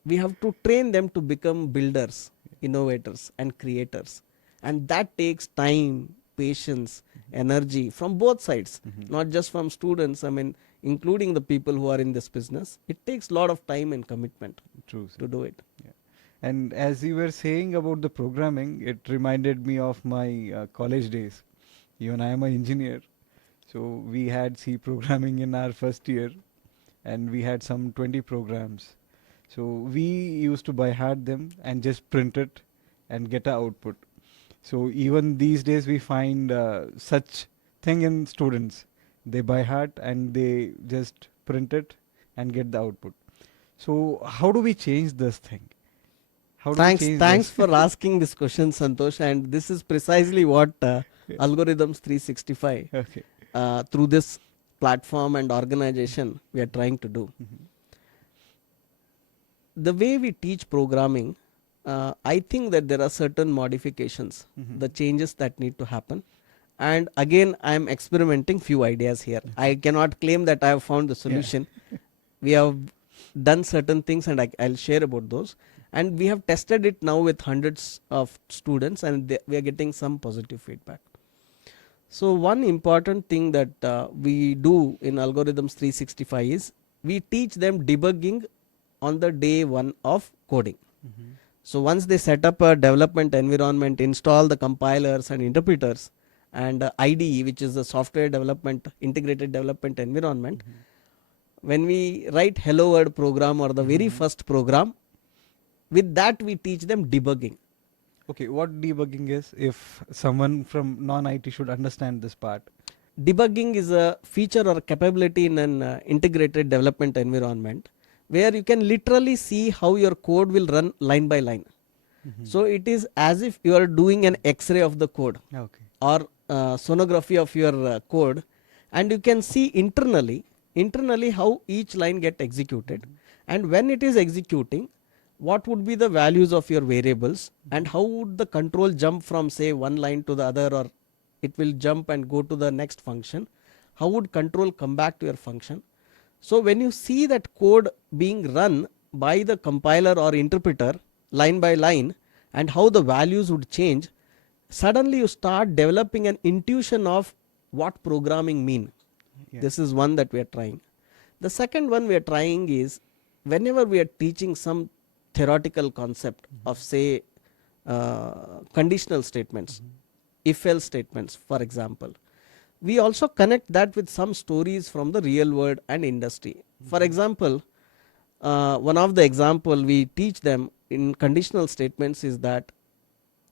we have to train them to become builders, innovators and creators, and that takes time, patience, energy from both sides, Mhm. not just from students, I mean including the people who are in this business. It takes a lot of time and commitment True, sir. to do it. Yeah. And as you were saying about the programming, it reminded me of my college days. Even I am an engineer, so we had C programming in our first year, and we had some 20 programs. So we used to by heart them and just print it and get a output. So even these days we find such thing in students. They by heart and they just print it and get the output. So how do we change this thing? How do we Thanks, change thanks this? for asking this question, Santosh. And this is precisely what Yeah. Algorithms 365 Okay. through this platform and organization we are trying to do. Mhm. The way we teach programming, I think that there are certain modifications, Mhm. the changes that need to happen. And again, I am experimenting few ideas here. I cannot claim that I have found the Yeah. solution. We have done certain things, and I'll share about those. And we have tested it now with hundreds of students, and we are getting some positive feedback. So one important thing that we do in Algorithms 365 is we teach them debugging on the day one of coding. Mhm. So once they set up a development environment, install the compilers and interpreters, and IDE, which is the software development integrated development environment, Mhm. when we write hello world program or the very Mhm. first program, with that we teach them debugging. Okay, what debugging is, if someone from non-IT should understand this part. Debugging is a feature or capability in an integrated development environment where you can literally see how your code will run line by line. Mhm. So it is as if you are doing an X-ray of the code Okay. or sonography of your code, and you can see internally how each line get executed, Mhm. and when it is executing, what would be the values of your variables, and how would the control jump from say one line to the other, or it will jump and go to the next function. How would control come back to your function? So when you see that code being run by the compiler or interpreter line by line, and how the values would change, suddenly you start developing an intuition of what programming mean. Yeah. This is one that we are trying. The second one we are trying is, whenever we are teaching some theoretical concept of say conditional statements, Mhm. if else statements for example, we also connect that with some stories from the real world and industry. For Mhm. example, one of the example we teach them in conditional statements is that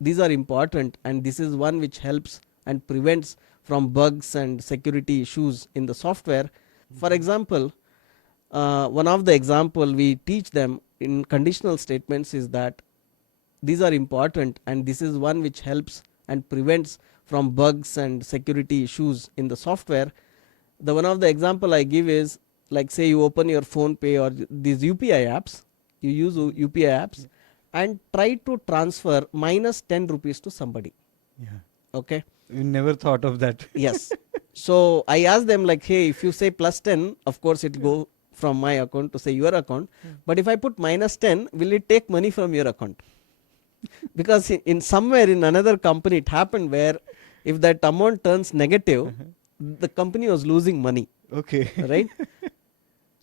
these are important, and this is one which helps and prevents from bugs and security issues in the software. For Mhm. example, one of the example we teach them in conditional statements is that these are important, and this is one which helps and prevents from bugs and security issues in the software. The one of the example I give is, like say you open your phone pay or these UPI apps, you use Mhm. UPI apps Yeah. and try to transfer minus 10 rupees to somebody. Yeah. Okay. We never thought of that. Yes. So I asked them like, hey, if you say plus 10, of course it Yeah. go from my account to say your account. Yeah. But if I put minus 10, will it take money from your account? Because in somewhere in another company it happened where if that amount turns negative, Uh-huh. the company was losing money. Okay. Right.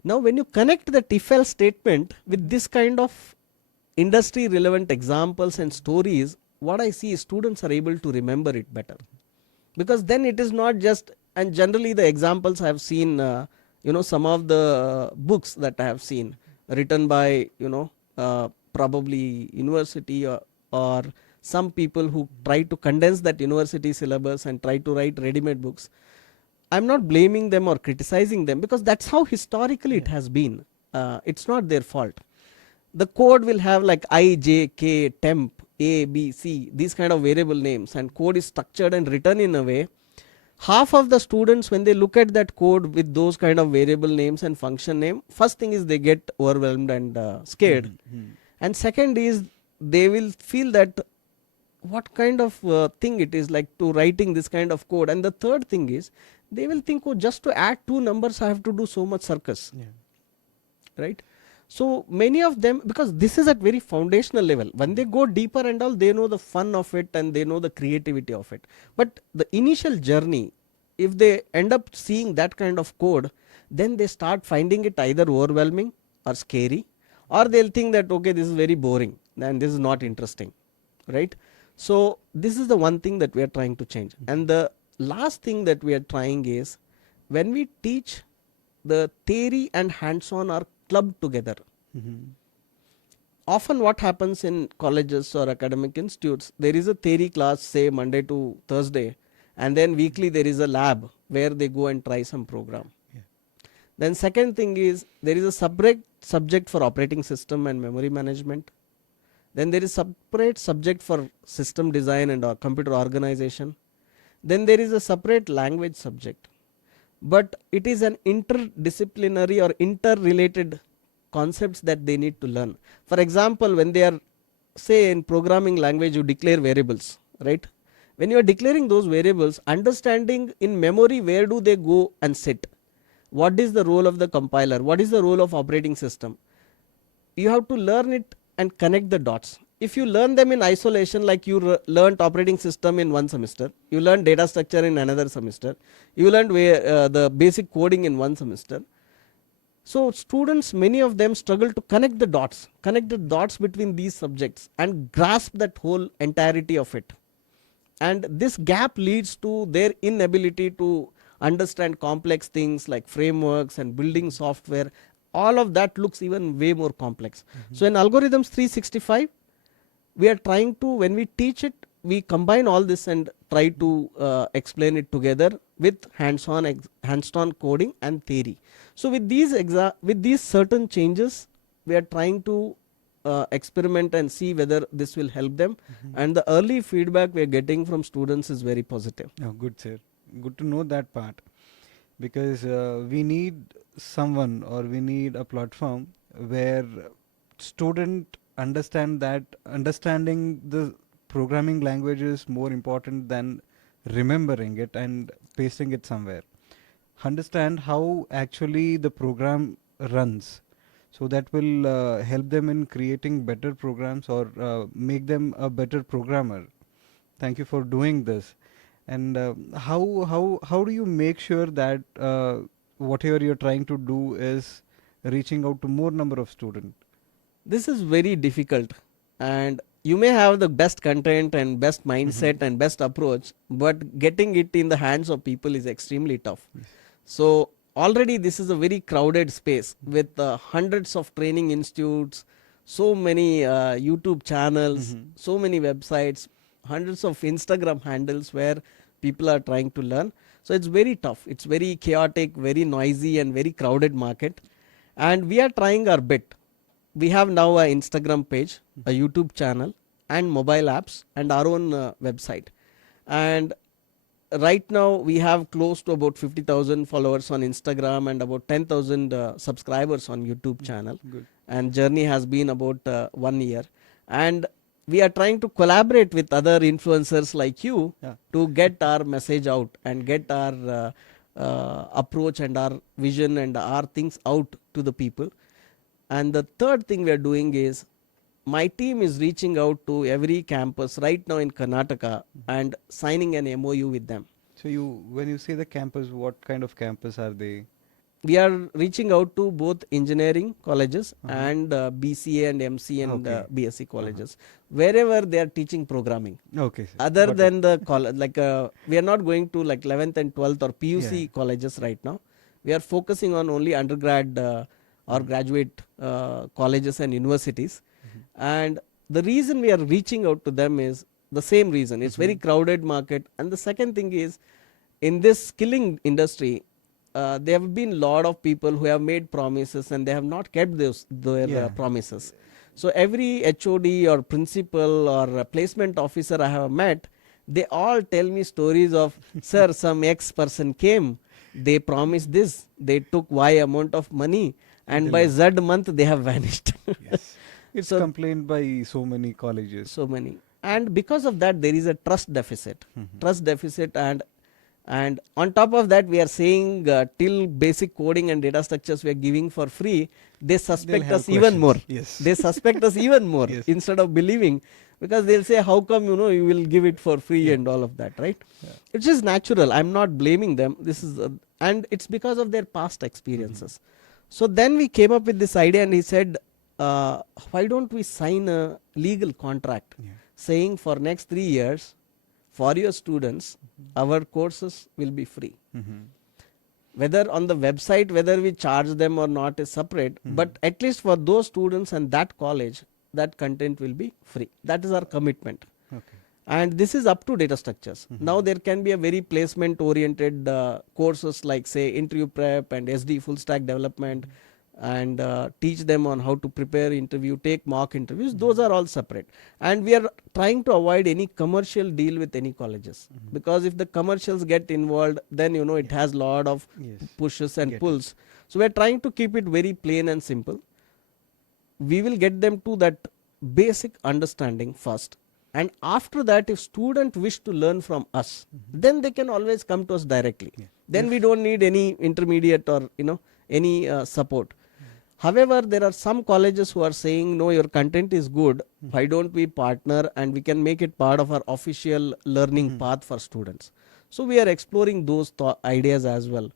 Now when you connect the if else statement with Uh-huh. this kind of industry relevant examples and stories, what I see is students are able to remember it better, because then it is not just, and generally the examples I have seen Some of the books that I have seen written by probably university, or some people who try to condense that university syllabus and try to write ready-made books. I'm not blaming them or criticizing them, because that's how historically it has been. It's not their fault. The code will have like I, J, K, temp, A, B, C, these kind of variable names, and code is structured and written in a way. Half of the students, when they look at that code with those kind of variable names and function name, first thing is they get overwhelmed and scared. And second is, they will feel that what kind of thing it is like to writing this kind of code. And the third thing is, they will think, oh, just to add two numbers I have to do so much circus. Right? So many of them, because this is at very foundational level, when they go deeper and all, they know the fun of it and they know the creativity of it. But the initial journey, if they end up seeing that kind of code, then they start finding it either overwhelming or scary, or they'll think that, okay, this is very boring and this is not interesting. Right? So this is the one thing that we are trying to change. And the last thing that we are trying is, when we teach, the theory and hands-on are clubbed together. Often what happens in colleges or academic institutes, there is a theory class, say Monday to Thursday, and then weekly there is a lab where they go and try some program. Then second thing is, there is a separate subject for operating system and memory management. Then there is separate subject for system design and computer organization. Then there is a separate language subject. But it is an interdisciplinary or interrelated concepts that they need to learn. For example, when they are, say, in programming language, you declare variables, right? When you are declaring those variables, understanding in memory where do they go and sit, what is the role of the compiler, what is the role of operating system, you have to learn it and connect the dots. If you learn them in isolation, like you learned operating system in one semester, you learned data structure in another semester, you learned the basic coding in one semester. So students, many of them struggle to connect the dots between these subjects and grasp that whole entirety of it. And this gap leads to their inability to understand complex things like frameworks and building software. All of that looks even way more complex. So in algorithms 365, we are trying to, when we teach it, we combine all this and try to explain it together with hands-on coding and theory. So with these certain changes, we are trying to experiment and see whether this will help them. And the early feedback we are getting from students is very positive. Oh, good, sir. Good to know that part, because we need someone, or we need a platform where student understand that understanding the programming language is more important than remembering it and pasting it somewhere. Understand how actually the program runs, so that will help them in creating better programs, or make them a better programmer. Thank you for doing this. And how do you make sure that whatever you're trying to do is reaching out to more number of students? This is very difficult, and you may have the best content and best mindset and best approach, but getting it in the hands of people is extremely tough. So already this is a very crowded space with hundreds of training institutes, so many YouTube channels, so many websites, hundreds of Instagram handles where people are trying to learn. So it's very tough. It's very chaotic, very noisy, and very crowded market. And we are trying our bit. We have now an Instagram page, a YouTube channel, and mobile apps, and our own website. And right now we have close to about 50,000 followers on Instagram and about 10,000 subscribers on YouTube channel. Good. And journey has been about 1 year. And we are trying to collaborate with other influencers like you to get our message out and get our approach and our vision and our things out to the people. And the third thing we are doing is, my team is reaching out to every campus right now in Karnataka and signing an MOU with them. So when you say the campus, what kind of campus are they? We are reaching out to both engineering colleges and BCA and MC and BSc colleges, wherever they are teaching programming. Okay, sir. Other Got than the college, like we are not going to like 11th and 12th or PUC colleges right now. We are focusing on only undergrad or graduate colleges and universities. And the reason we are reaching out to them is the same reason. It's very crowded market. And the second thing is, in this skilling industry, there have been a lot of people who have made promises and they have not kept their promises. So every HOD or principal or placement officer I have met, they all tell me stories of, sir, some X person came, they promised this, they took Y amount of money, and by Z month they have vanished. Yes. It's So complained by so many colleges. so many, and because of that there is a trust deficit. Trust deficit, and on top of that we are saying till basic coding and data structures we are giving for free. They suspect have us even more. questions. Yes. They suspect us even more Yes. instead of believing, because they'll say, how come you will give it for free and all of that, right? It's just natural. I'm not blaming them. This is and it's because of their past experiences. So then we came up with this idea, and he said, why don't we sign a legal contract saying for next 3 years for your students our courses will be free. Whether on the website, whether we charge them or not is separate, but at least for those students and that college, that content will be free. That is our commitment. Okay. And this is up to data structures. Now there can be a very placement oriented courses like say interview prep and SD full stack development, and teach them on how to prepare interview, take mock interviews. Those are all separate, and we are trying to avoid any commercial deal with any colleges, because if the commercials get involved, then it has lot of pushes and pulls. So we are trying to keep it very plain and simple. We will get them to that basic understanding first, and after that if student wish to learn from us, then they can always come to us directly. Then we don't need any intermediate or any support. However, there are some colleges who are saying, no, your content is good, why don't we partner and we can make it part of our official learning path for students. So we are exploring those ideas as well.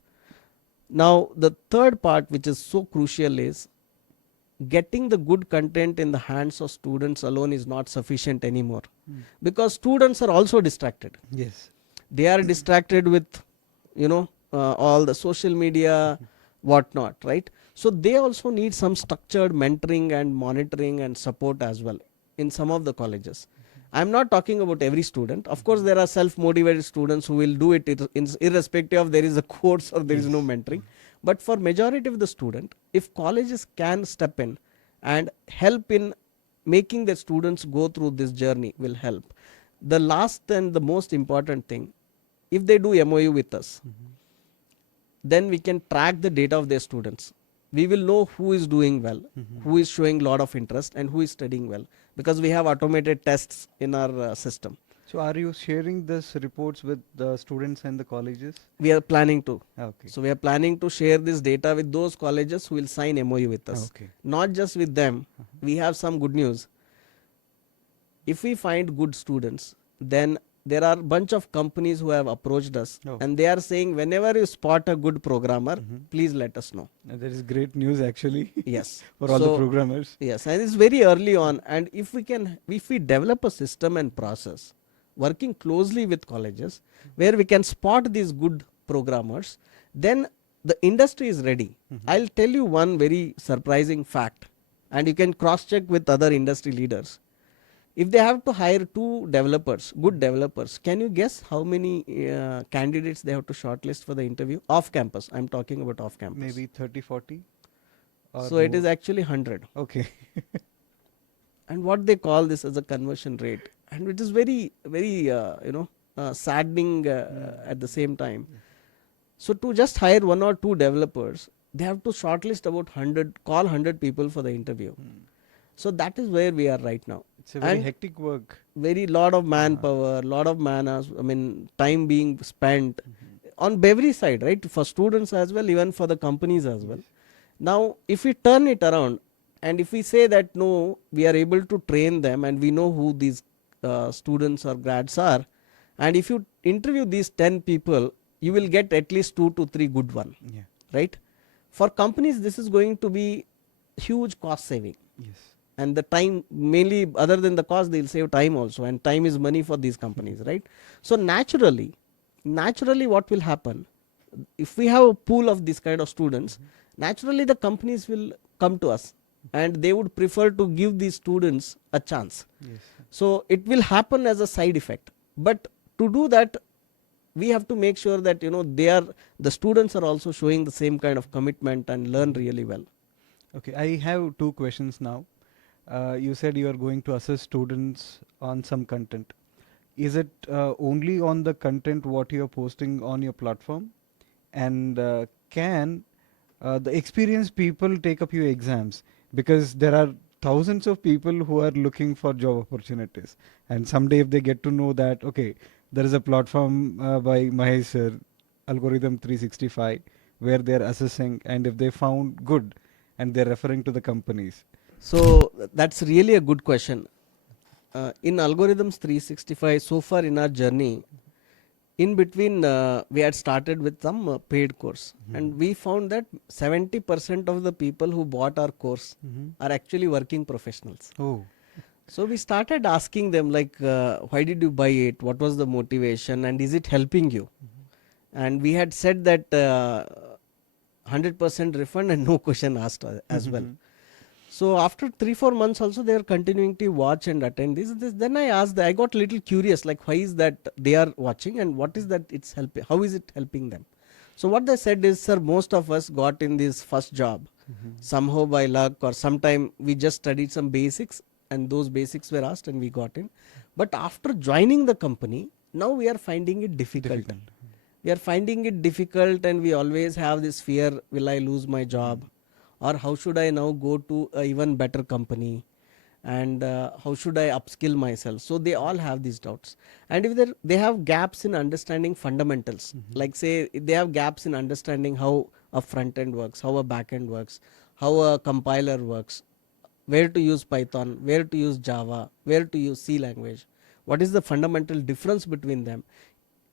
Now the third part, which is so crucial, is getting the good content in the hands of students alone is not sufficient anymore, because students are also distracted. Yes. They are distracted with all the social media, whatnot, right? So they also need some structured mentoring and monitoring and support as well in some of the colleges. I'm not talking about every student. Of course there are self-motivated students who will do it irrespective of there is a course or there is no mentoring. But for majority of the student, if colleges can step in and help in making the students go through this journey, will help. The last and the most important thing, if they do MOU with us, then we can track the data of their students. We will know who is doing well, who is showing a lot of interest, and who is studying well, because we have automated tests in our system. So are you sharing this reports with the students and the colleges? We are planning to. Okay. So we are planning to share this data with those colleges who will sign MOU with us. Okay. Not just with them. We have some good news. If we find good students, then there are a bunch of companies who have approached us, and they are saying, whenever you spot a good programmer, please let us know. That is great news actually. Yes. For all the programmers. Yes, and it's very early on, and if we develop a system and process working closely with colleges where we can spot these good programmers, then the industry is ready. I'll tell you one very surprising fact, and you can cross check with other industry leaders. If they have to hire 2 developers, good developers, can you guess how many candidates they have to shortlist for the interview? Off campus, I'm talking about off campus. Maybe 30, 40? So it is actually 100. Okay. And what they call this as a conversion rate, and it is very, very saddening at the same time. So to just hire 1 or 2 developers, they have to shortlist about 100, call 100 people for the interview. So that is where we are right now. It's a very hectic work. Very lot of manpower, lot of time being spent on every side, right? For students as well, even for the companies as well. Now, if we turn it around and if we say that no, we are able to train them and we know who these students or grads are, and if you interview these 10 people, you will get at least 2 to 3 good ones, right? For companies, this is going to be huge cost saving. Yes. And the time, mainly other than the cost, they'll save time also, and time is money for these companies, right? So naturally what will happen, if we have a pool of this kind of students, naturally the companies will come to us and they would prefer to give these students a chance. Yes. So it will happen as a side effect. But to do that, we have to make sure that the students are also showing the same kind of commitment and learn really well. Okay, I have two questions now. You said you are going to assess students on some content. Is it only on the content what you are posting on your platform? And can the experienced people take up your exams? Because there are thousands of people who are looking for job opportunities. And someday if they get to know that, okay, there is a platform by Mahesh sir, Algorithm 365, where they are assessing, and if they found good, and they're referring to the companies. So that's really a good question. In Algorithms 365, so far in our journey, in between we had started with some paid course, and we found that 70% of the people who bought our course are actually working professionals. Oh. So we started asking them like, why did you buy it? What was the motivation, and is it helping you? And we had said that 100% refund and no question asked as well. So after 3-4 months also they are continuing to watch and attend this. Then I asked, I got a little curious, like why is that they are watching and what is that it's helping, how is it helping them? So what they said is, sir, most of us got in this first job somehow by luck, or sometime we just studied some basics and those basics were asked and we got in. But after joining the company, now we are finding it difficult. We are finding it difficult and we always have this fear, will I lose my job? Or how should I now go to a even better company, and how should I upskill myself? So they all have these doubts. And if they have gaps in understanding fundamentals, like say they have gaps in understanding how a front end works, how a back end works, how a compiler works, where to use Python, where to use Java, where to use C language, what is the fundamental difference between them?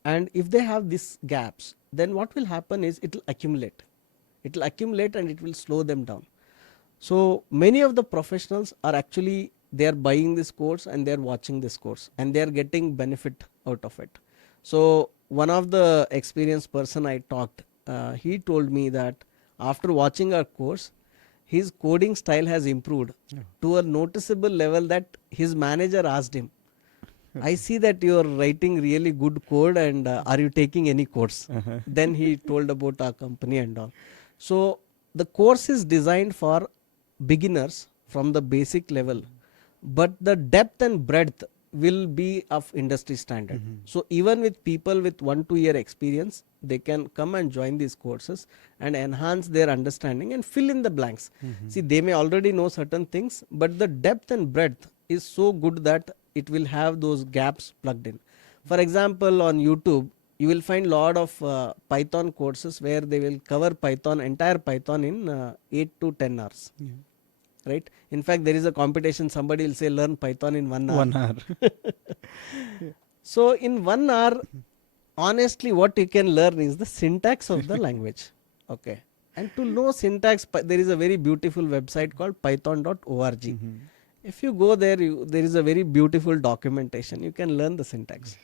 And if they have these gaps, then what will happen is it will accumulate. It will accumulate and it will slow them down. So many of the professionals are actually, they are buying this course and they are watching this course and they are getting benefit out of it. So one of the experienced person I talked, he told me that after watching our course, his coding style has improved to a noticeable level that his manager asked him, I see that you are writing really good code, and are you taking any course? Then he told about our company and all. So the course is designed for beginners from the basic level, but the depth and breadth will be of industry standard. So even with people with 1-2 year experience, they can come and join these courses and enhance their understanding and fill in the blanks. See, they may already know certain things, but the depth and breadth is so good that it will have those gaps plugged in. For example, on YouTube, you will find lot of Python courses where they will cover Python, entire Python in 8 to 10 hours. Right? In fact, there is a competition, somebody will say learn Python in 1 hour. 1 hour. So in 1 hour, honestly, what you can learn is the syntax of the language. Okay. And to know syntax, there is a very beautiful website called python.org. If you go there, there is a very beautiful documentation. You can learn the syntax.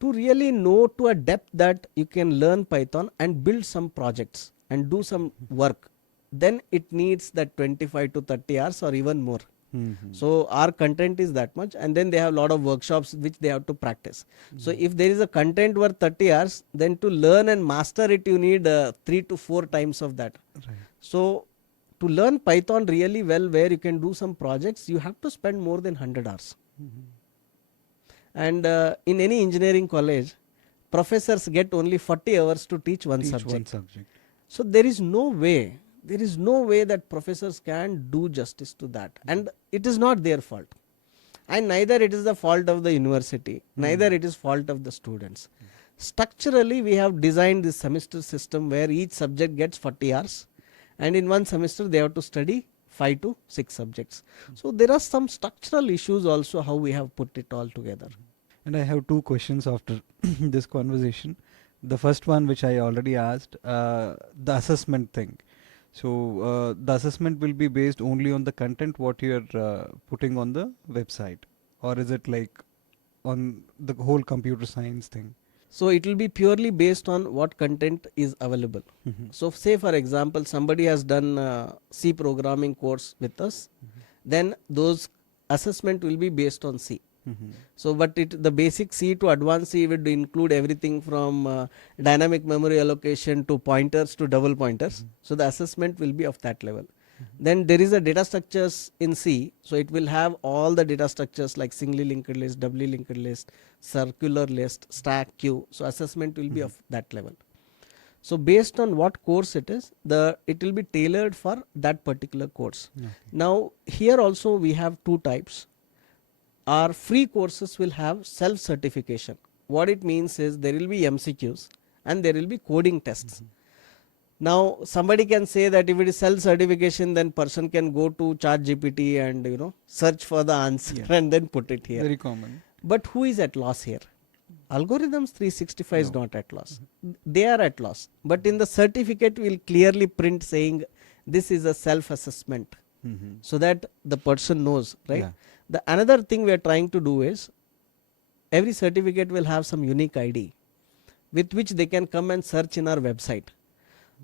To really know to a depth that you can learn Python and build some projects and do some work, then it needs that 25 to 30 hours or even more. So our content is that much, and then they have a lot of workshops which they have to practice. So if there is a content worth 30 hours, then to learn and master it, you need 3 to 4 times of that. Right. So to learn Python really well, where you can do some projects, you have to spend more than 100 hours. And in any engineering college, professors get only 40 hours to teach one subject. So there is no way that professors can do justice to that, and it is not their fault, and neither it is the fault of the university, neither it is fault of the students. Structurally, we have designed this semester system where each subject gets 40 hours, and in one semester they have to study 5 to 6 subjects. So there are some structural issues also how we have put it all together. And I have two questions after this conversation. The first one, which I already asked, the assessment thing. So the assessment will be based only on the content what you're putting on the website, or is it like on the whole computer science thing? So it will be purely based on what content is available. So say for example somebody has done C programming course with us, then those assessment will be based on C. So but the basic C to advanced C would include everything from dynamic memory allocation to pointers to double pointers. So the assessment will be of that level. Then there is a data structures in C, so it will have all the data structures like singly linked list, doubly linked list, circular list, stack, queue. So assessment will be of that level. So based on what course it is, it will be tailored for that particular course. Okay. Now here also we have two types. Our free courses will have self certification. What it means is there will be MCQs and there will be coding tests. Now somebody can say that if it is self certification, then person can go to chat GPT and search for the answer and then put it here. Very common. But who is at loss here? Algorithms 365 is not at loss. They are at loss. But in the certificate will clearly print saying this is a self assessment, so that the person knows, right? Yeah. The another thing we are trying to do is every certificate will have some unique ID with which they can come and search in our website.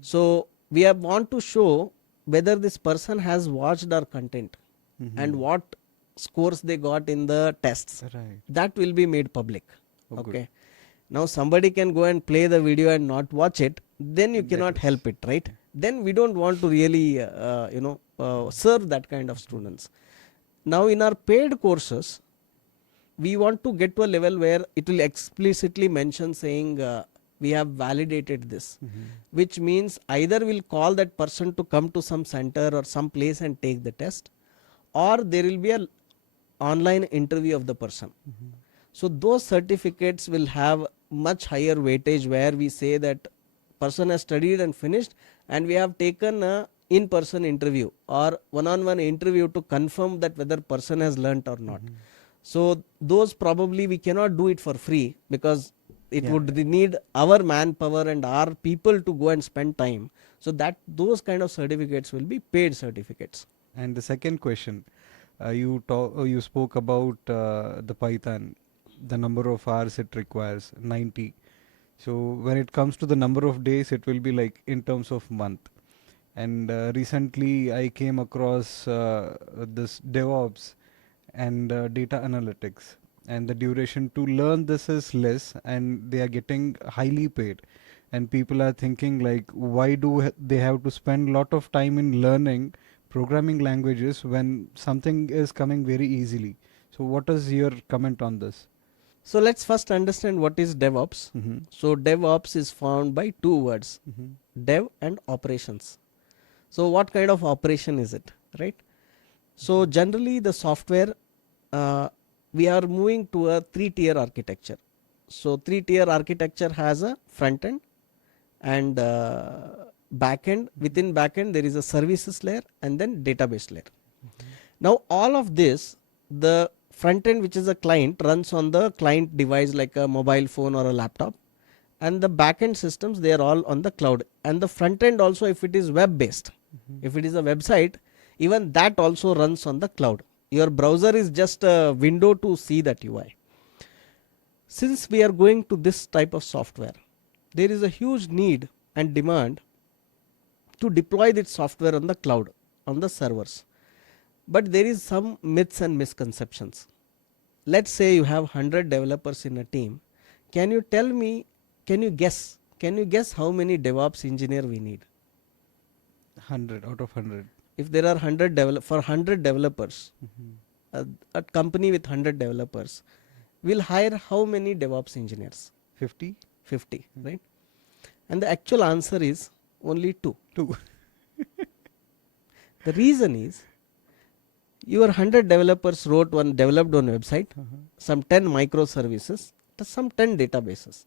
So we want to show whether this person has watched our content and what scores they got in the tests. Right. That will be made public. Oh, good. Okay. Now somebody can go and play the video and not watch it, then you cannot help it, right? Then we don't want to really serve that kind of students. Now in our paid courses, we want to get to a level where it will explicitly mention saying we have validated this, which means either we'll call that person to come to some center or some place and take the test, or there will be a online interview of the person. So those certificates will have much higher weightage where we say that person has studied and finished and we have taken a in-person interview or one-on-one interview to confirm that whether person has learnt or not. So those probably we cannot do it for free because it would need our manpower and our people to go and spend time. So that those kind of certificates will be paid certificates. And the second question, you spoke about the Python, the number of hours it requires, 90. So when it comes to the number of days, it will be like in terms of month. And recently I came across this DevOps and data analytics, and the duration to learn this is less and they are getting highly paid, and people are thinking like, why do they have to spend a lot of time in learning programming languages when something is coming very easily? So what is your comment on this? So let's first understand what is DevOps. So DevOps is formed by two words, dev and operations. So what kind of operation is it, right? So generally the software, we are moving to a 3-tier architecture. So 3-tier architecture has a front end and back end. Within back end there is a services layer and then database layer. Now all of this, the front end, which is a client, runs on the client device like a mobile phone or a laptop, and the back end systems, they are all on the cloud. And the front end also, if it is web based, if it is a website, even that also runs on the cloud. Your browser is just a window to see that UI. Since we are going to this type of software, there is a huge need and demand to deploy this software on the cloud, on the servers. But there is some myths and misconceptions. Let's say you have 100 developers in a team. Can you tell me, can you guess how many DevOps engineer we need? 100 out of 100. If there are 100 for 100 developers, a company with 100 developers will hire how many DevOps engineers? 50? 50, right? And the actual answer is only 2. 2. The reason is your 100 developers developed one website, some 10 microservices, some 10 databases.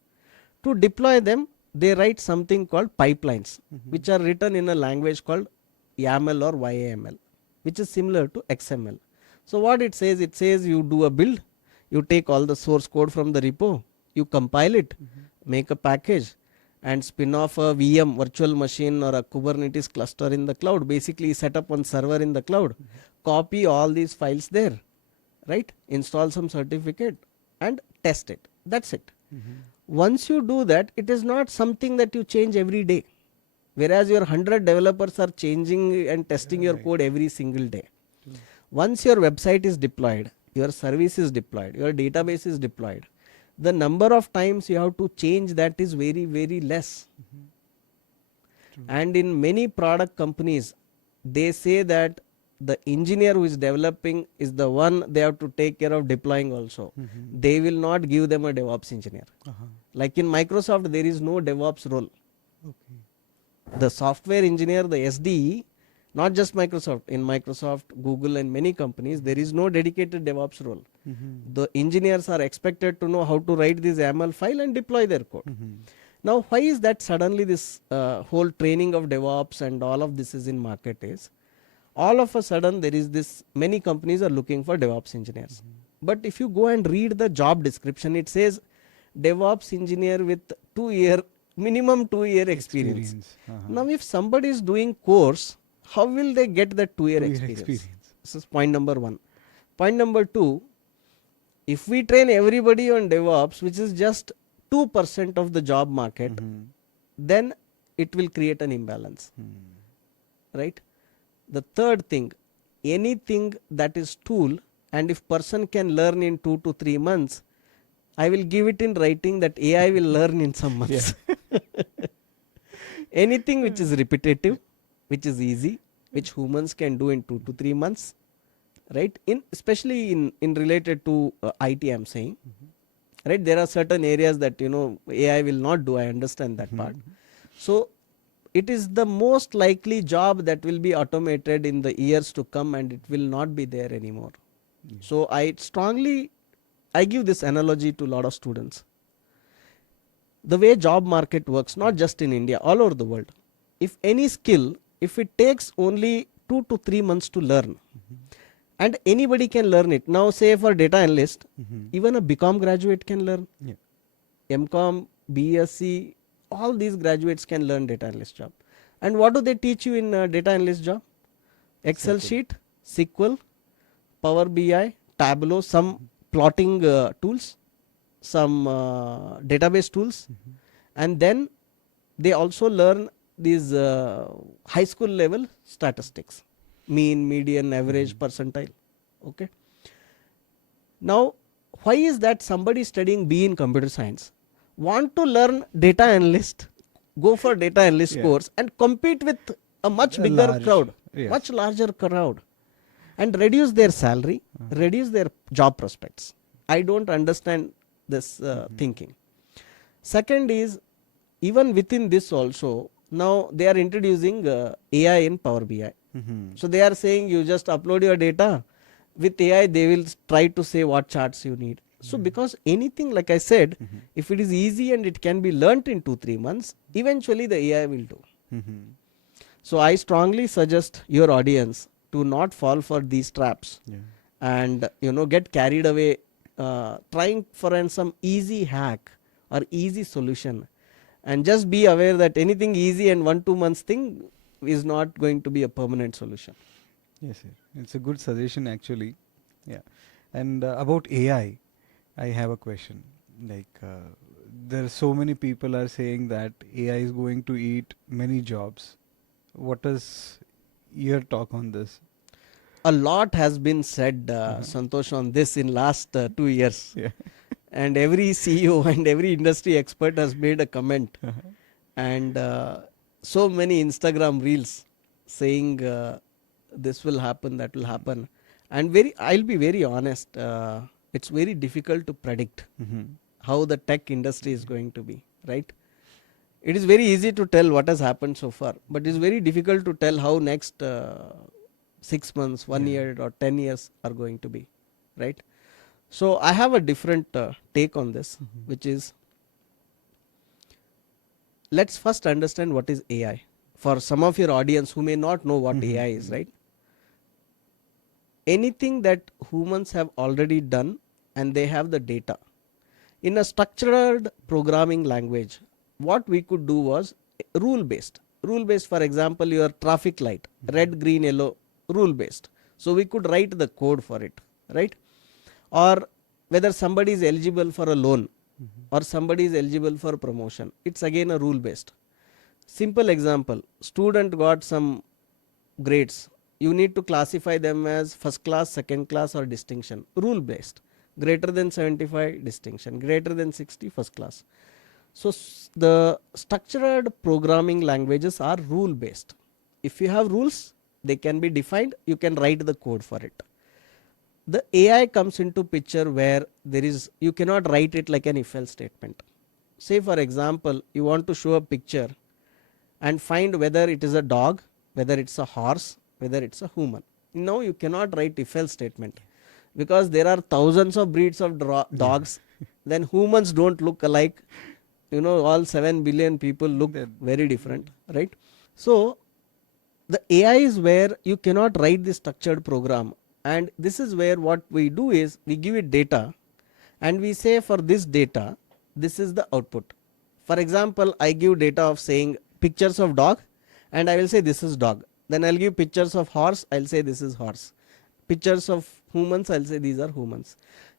To deploy them, they write something called pipelines, which are written in a language called YAML or YAML, which is similar to XML. So what it says you do a build, you take all the source code from the repo, you compile it, make a package, and spin off a VM, virtual machine, or a Kubernetes cluster in the cloud. Basically set up one server in the cloud, copy all these files there, right? Install some certificate and test it. That's it. Once you do that, it is not something that you change every day. Whereas your 100 developers are changing and testing your code every single day. Once your website is deployed, your service is deployed, your database is deployed, the number of times you have to change that is very, very less. And in many product companies, they say that the engineer who is developing is the one they have to take care of deploying also. They will not give them a DevOps engineer. Like in Microsoft, there is no DevOps role. The software engineer, the SDE, not just Microsoft, in Microsoft, Google and many companies, there is no dedicated DevOps role. The engineers are expected to know how to write this YAML file and deploy their code. Now, why is that suddenly this whole training of DevOps and all of this is in market is, all of a sudden there is this, many companies are looking for DevOps engineers. But if you go and read the job description, it says DevOps engineer with minimum 2 year experience. Now, if somebody is doing course, how will they get that 2 year experience? This is point number one. Point number two, if we train everybody on DevOps, which is just 2% of the job market, then it will create an imbalance. Right? The third thing, anything that is tool, and if person can learn in 2 to 3 months, I will give it in writing that AI will learn in some months. Anything which is repetitive, which is easy, which humans can do in 2 to 3 months, right? Especially in related to IT, I'm saying, right? There are certain areas that AI will not do. I understand that part. So it is the most likely job that will be automated in the years to come, and it will not be there anymore. So I give this analogy to a lot of students. The way job market works, not just in India, all over the world. If any skill, if it takes only 2 to 3 months to learn, and anybody can learn it. Now, say for data analyst, even a BCom graduate can learn. MCom, BSc, all these graduates can learn data analyst job. And what do they teach you in data analyst job? Excel sheet, SQL, Power BI, Tableau, some plotting tools, some database tools, and then they also learn these high school level statistics, mean, median, average, percentile. Okay. Now, why is that somebody studying B in computer science want to learn data analyst, go for data analyst course and compete with a much bigger crowd, much larger crowd, and reduce their salary, reduce their job prospects? I don't understand this thinking. Second is, even within this also, now they are introducing AI in Power BI. So they are saying you just upload your data, with AI they will try to say what charts you need. So because anything, like I said, if it is easy and it can be learnt in 2-3 months, eventually the AI will do. So I strongly suggest your audience to not fall for these traps and get carried away trying for some easy hack or easy solution, and just be aware that anything easy and 1-2 months thing is not going to be a permanent solution. Yes, sir. It's a good suggestion actually. Yeah. And about AI, I have a question. Like there are so many people are saying that AI is going to eat many jobs. What is your talk on this? A lot has been said, Santosh, on this in last 2 years. And every CEO and every industry expert has made a comment. And so many Instagram reels saying this will happen, that will happen. And I'll be very honest, it's very difficult to predict how the tech industry is going to be, right? It is very easy to tell what has happened so far, but it's very difficult to tell how next 6 months, 1 year or 10 years are going to be, right? So I have a different take on this, which is, let's first understand what is AI. For some of your audience who may not know what AI is, right? Anything that humans have already done and they have the data. In a structured programming language, what we could do was rule based. Rule based, for example, your traffic light, red, green, yellow, rule based. So we could write the code for it, right? Or whether somebody is eligible for a loan, or somebody is eligible for promotion. It's again a rule based. Simple example, student got some grades. You need to classify them as first class, second class or distinction. Rule based. Greater than 75 distinction, greater than 60 first class. So the structured programming languages are rule based. If you have rules, they can be defined, you can write the code for it. The AI comes into picture where there is, you cannot write it like an if else statement. Say for example, you want to show a picture and find whether it is a dog, whether it's a horse, whether it's a human. Now you cannot write if else statement because there are thousands of breeds of dogs. Then humans don't look alike. All 7 billion people look very different, right? So the AI is where you cannot write the structured program, and this is where what we do is we give it data and we say for this data this is the output. For example, I give data of saying pictures of dog and I will say this is dog. Then I'll give pictures of horse, I'll say this is horse. Pictures of humans, I'll say these are humans.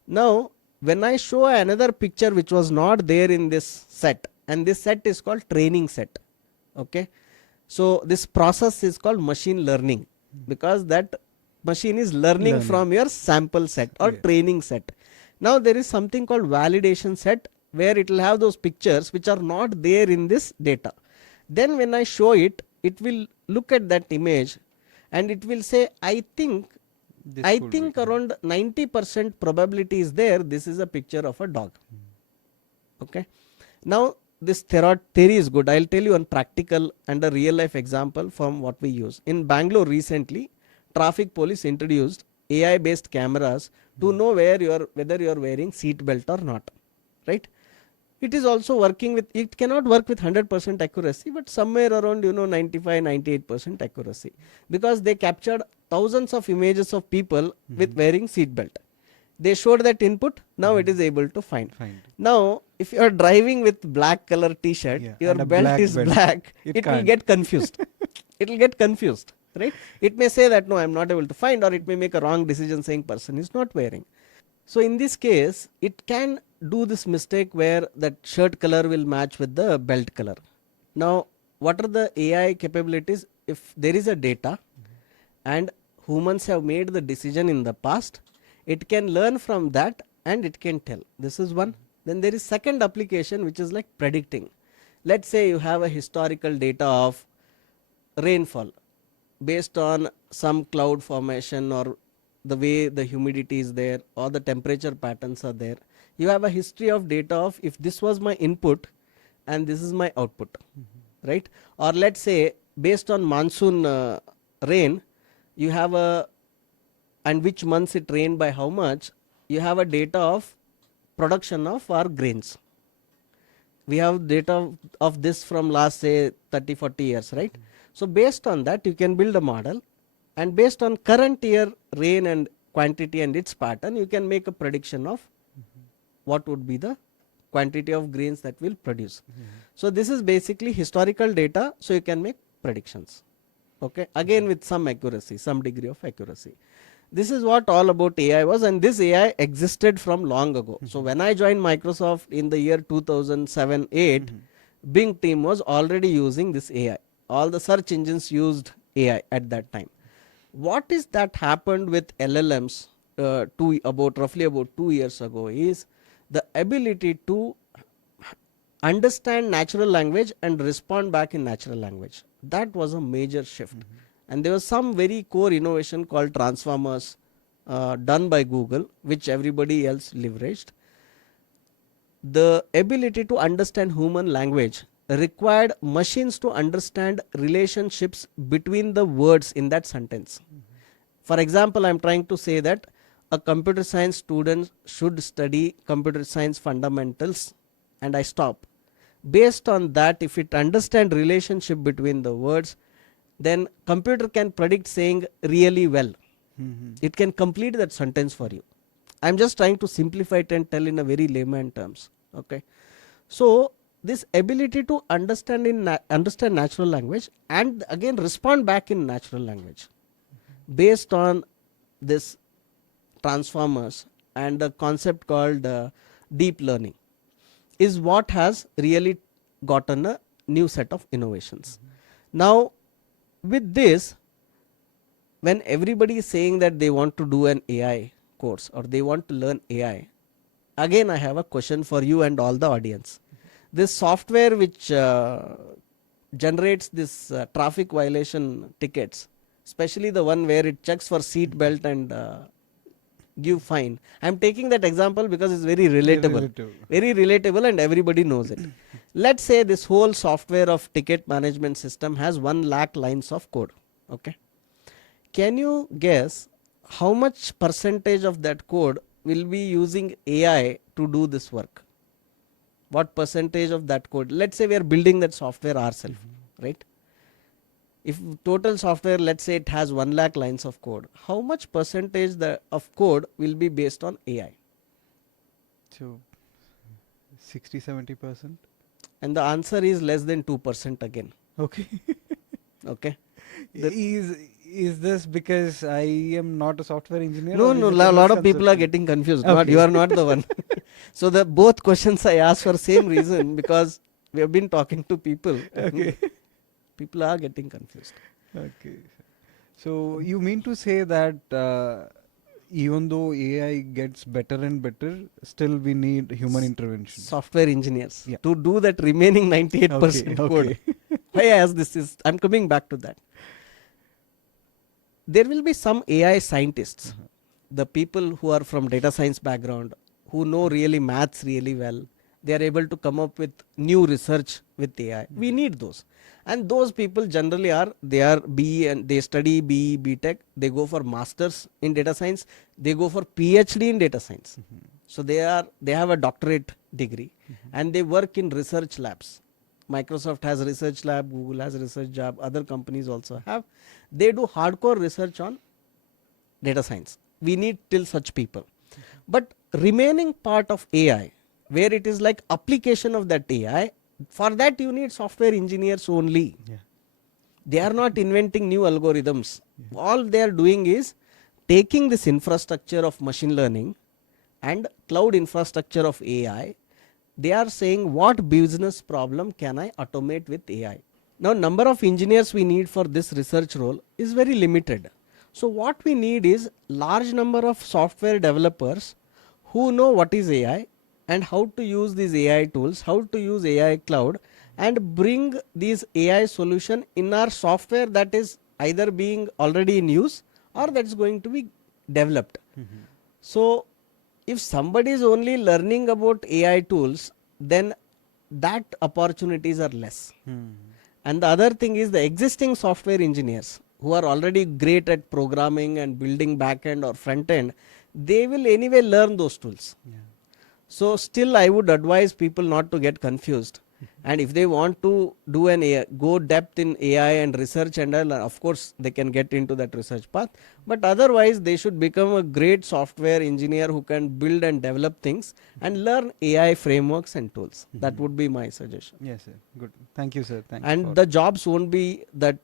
Now when I show another picture which was not there in this set, and this set is called training set, okay, so this process is called machine learning because that machine is learning from your sample set or training set. Now there is something called validation set where it will have those pictures which are not there in this data. Then when I show it, it will look at that image and it will say, I think around 90% probability is there, this is a picture of a dog. Okay. Now this theory is good. I'll tell you one practical and a real life example from what we use. In Bangalore recently, traffic police introduced AI based cameras to know whether you are wearing seat belt or not, right? It is also working with, it cannot work with 100% accuracy, but somewhere around 95 98% accuracy, because they captured thousands of images of people with wearing seat belt. They showed that input, now it is able to find. Now if you are driving with black color t-shirt, your belt is black, it will get confused. It will get confused, right? It may say that no, I am not able to find, or it may make a wrong decision saying person is not wearing. So in this case, it can do this mistake where that shirt color will match with the belt color. Now what are the AI capabilities? If there is a data and humans have made the decision in the past, it can learn from that and it can tell. This is one. Then there is second application which is like predicting. Let's say you have a historical data of rainfall based on some cloud formation or the way the humidity is there or the temperature patterns are there. You have a history of data of if this was my input and this is my output, right? Or let's say based on monsoon rain, you have a, and which months it rained by how much, you have a data of production of our grains. We have data of this from last say 30-40 years, right? So based on that you can build a model, and based on current year rain and quantity and its pattern, you can make a prediction of what would be the quantity of grains that will produce. So this is basically historical data, so you can make predictions, okay, again with some accuracy, some degree of accuracy. This is what all about AI was, and this AI existed from long ago. So when I joined Microsoft in the year 2007-8, Bing team was already using this AI. All the search engines used AI at that time. What is that happened with LLMs roughly about 2 years ago is the ability to understand natural language and respond back in natural language. That was a major shift. And there was some very core innovation called transformers done by Google, which everybody else leveraged. The ability to understand human language required machines to understand relationships between the words in that sentence. For example, I am trying to say that a computer science student should study computer science fundamentals, and I stop. Based on that, if it understands relationship between the words, then computer can predict saying really well. It can complete that sentence for you. I'm just trying to simplify it and tell in a very layman terms. Okay, so this ability to understand natural language and again respond back in natural language based on this transformers and a concept called deep learning. is what has really gotten a new set of innovations. Now, with this, when everybody is saying that they want to do an AI course or they want to learn AI, again I have a question for you and all the audience. This software which generates this traffic violation tickets, especially the one where it checks for seat belt and give fine. I'm taking that example because it's very relatable. Very relatable and everybody knows it. Let's say this whole software of ticket management system has 1 lakh lines of code. Okay. Can you guess how much percentage of that code will be using AI to do this work? What percentage of that code? Let's say we are building that software ourselves, right? If total software, let's say it has 1 lakh lines of code, how much percentage of code will be based on AI? So 60-70%. And the answer is less than 2% again. Okay. Okay. Is this because I am not a software engineer? No, Or no, is it a lot of people are misconception? getting confused. Okay. Not you are not the one. So the both questions I asked for same reason, because we have been talking to people. Okay. People are getting confused. Okay. So you mean to say that even though AI gets better and better, still we need human intervention? Software engineers Yeah. to do that remaining 98% Okay. code. Why I ask this is, I'm coming back to that. There will be some AI scientists, the people who are from data science background, who know really maths really well. They are able to come up with new research with AI. We need those. And those people generally they are BE and they study BE, BTech. They go for masters in data science. They go for PhD in data science. So they have a doctorate degree and they work in research labs. Microsoft has a research lab, Google has a research lab, other companies also have. They do hardcore research on data science. We need till such people. But remaining part of AI, where it is like application of that AI, for that you need software engineers only. Yeah. They are not inventing new algorithms. All they are doing is taking this infrastructure of machine learning and cloud infrastructure of AI. They are saying, what business problem can I automate with AI? Now, number of engineers we need for this research role is very limited. So what we need is large number of software developers who know what is AI and how to use these AI tools, how to use AI cloud, and bring these AI solution in our software that is either being already in use or that's going to be developed. So if somebody is only learning about AI tools, then that opportunities are less. And the other thing is the existing software engineers who are already great at programming and building back end or front end, they will anyway learn those tools. So still I would advise people not to get confused. And if they want to do an AI, go depth in AI and research and all, of course they can get into that research path. But otherwise they should become a great software engineer who can build and develop things and learn AI frameworks and tools. That would be my suggestion. Yes, sir. Good. Thank you, sir. Thanks And for. the jobs won't be that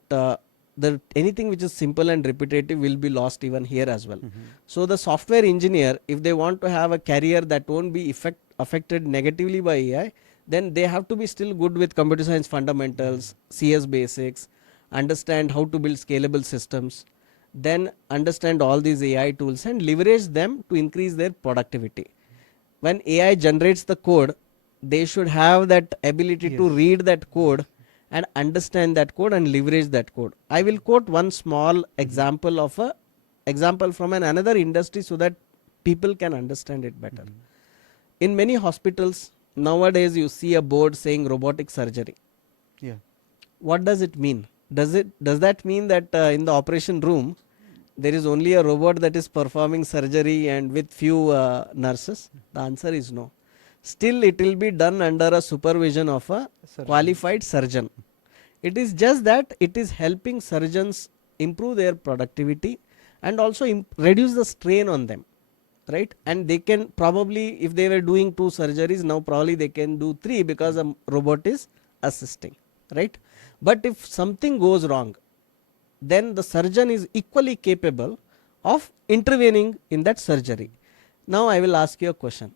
anything which is simple and repetitive will be lost even here as well. So the software engineer, if they want to have a career that won't be affected negatively by AI, then they have to be still good with computer science fundamentals, CS basics, understand how to build scalable systems, then understand all these AI tools and leverage them to increase their productivity. When AI generates the code, they should have that ability to Yes. read that code and understand that code and leverage that code. I will quote one small example of a example from another industry so that people can understand it better. In many hospitals nowadays you see a board saying robotic surgery. Yeah. What does it mean? Does that mean that in the operation room there is only a robot that is performing surgery and with few nurses? The answer is no. Still it will be done under a supervision of a Surgeon. qualified surgeon. It is just that it is helping surgeons improve their productivity and also reduce the strain on them, right? And they can probably, if they were doing 2 surgeries, now probably they can do 3 because a robot is assisting, right? But if something goes wrong, then the surgeon is equally capable of intervening in that surgery. Now I will ask you a question.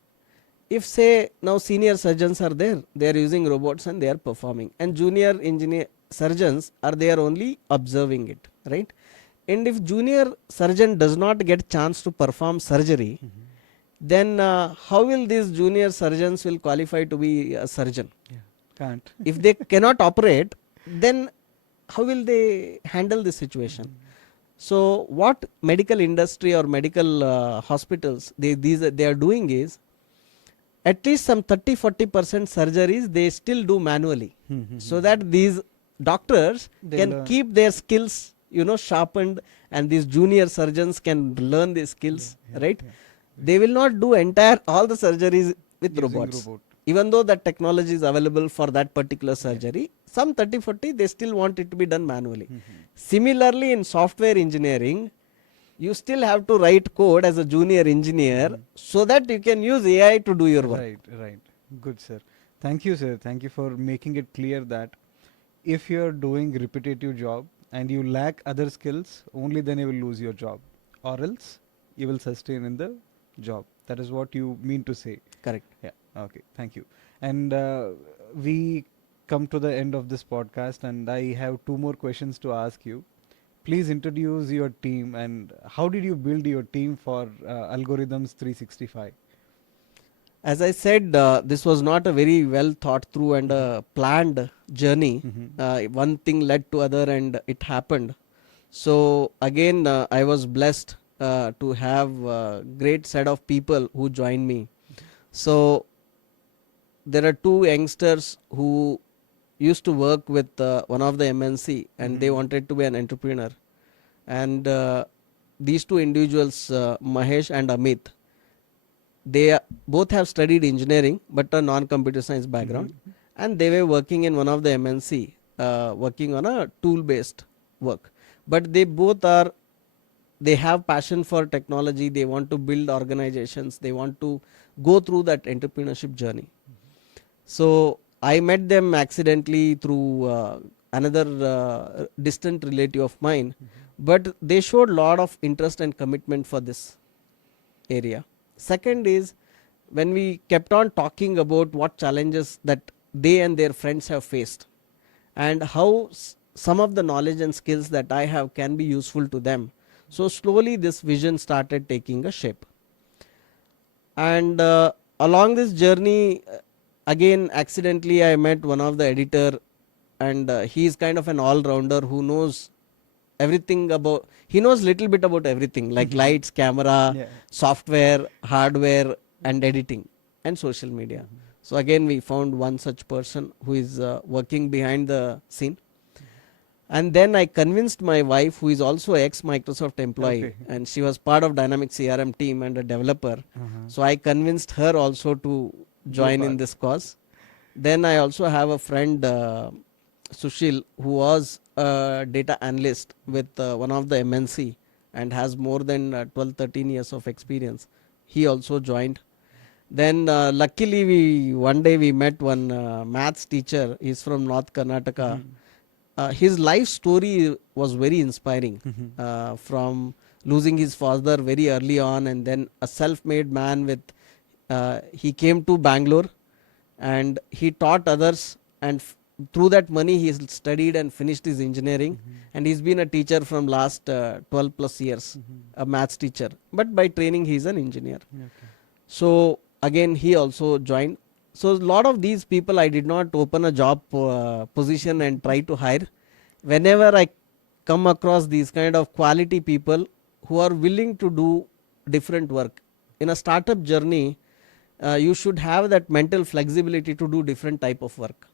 if say now senior surgeons are there, they are using robots and they are performing, and junior engineer surgeons are there only observing it, right? And if junior surgeon does not get chance to perform surgery, then how will these junior surgeons will qualify to be a surgeon? Yeah. Can't. If they cannot operate, then how will they handle this situation? So what medical industry or medical hospitals they are doing is, at least some 30-40% surgeries they still do manually, so that these doctors They can learn. keep their skills, sharpened, and these junior surgeons can learn these skills, Yeah, right? yeah. They will not do entire all the surgeries with Using robots, robot. even though that technology is available for that particular Yeah. surgery. Some 30-40 they still want it to be done manually. Similarly, in software engineering, you still have to write code as a junior engineer, so that you can use AI to do your work. Right, right. Good, sir. Thank you, sir. Thank you for making it clear that if you're doing repetitive job and you lack other skills, only then you will lose your job, or else you will sustain in the job. That is what you mean to say. Correct. Yeah. Okay. Thank you. And we come to the end of this podcast, and I have two more questions to ask you. Please introduce your team and how did you build your team for Algorithms 365? As I said, this was not a very well thought through and planned journey. One thing led to other, and it happened. So again, I was blessed to have a great set of people who joined me. So there are two youngsters who used to work with one of the MNC, and they wanted to be an entrepreneur. And these two individuals, Mahesh and Amit, they both have studied engineering but a non-computer science background, and they were working in one of the MNC, working on a tool-based work. But they have passion for technology. They want to build organizations. They want to go through that entrepreneurship journey. So I met them accidentally through another distant relative of mine, but they showed a lot of interest and commitment for this area. Second is, when we kept on talking about what challenges that they and their friends have faced, and how some of the knowledge and skills that I have can be useful to them. So slowly this vision started taking a shape. And along this journey, again accidentally I met one of the editor, and he is kind of an all-rounder who knows everything about, he knows little bit about everything like lights, camera, Yeah. software, hardware, and editing, and social media. So again we found one such person who is working behind the scene. And then I convinced my wife, who is also ex Microsoft employee, Okay. and she was part of Dynamics CRM team and a developer. So I convinced her also to Go join in part. this cause. Then I also have a friend, Sushil, who was a data analyst with one of the MNC and has more than 12-13 years of experience. He also joined. Then luckily one day we met one maths teacher. He's from North Karnataka. His life story was very inspiring, from losing his father very early on, and then a self-made man with he came to Bangalore and he taught others, and through that money he studied and finished his engineering, and he's been a teacher from last 12 plus years, a maths teacher, but by training he is an engineer. Okay. So again he also joined. So a lot of these people I did not open a job position and try to hire. Whenever I come across these kind of quality people who are willing to do different work in a startup journey, you should have that mental flexibility to do different type of work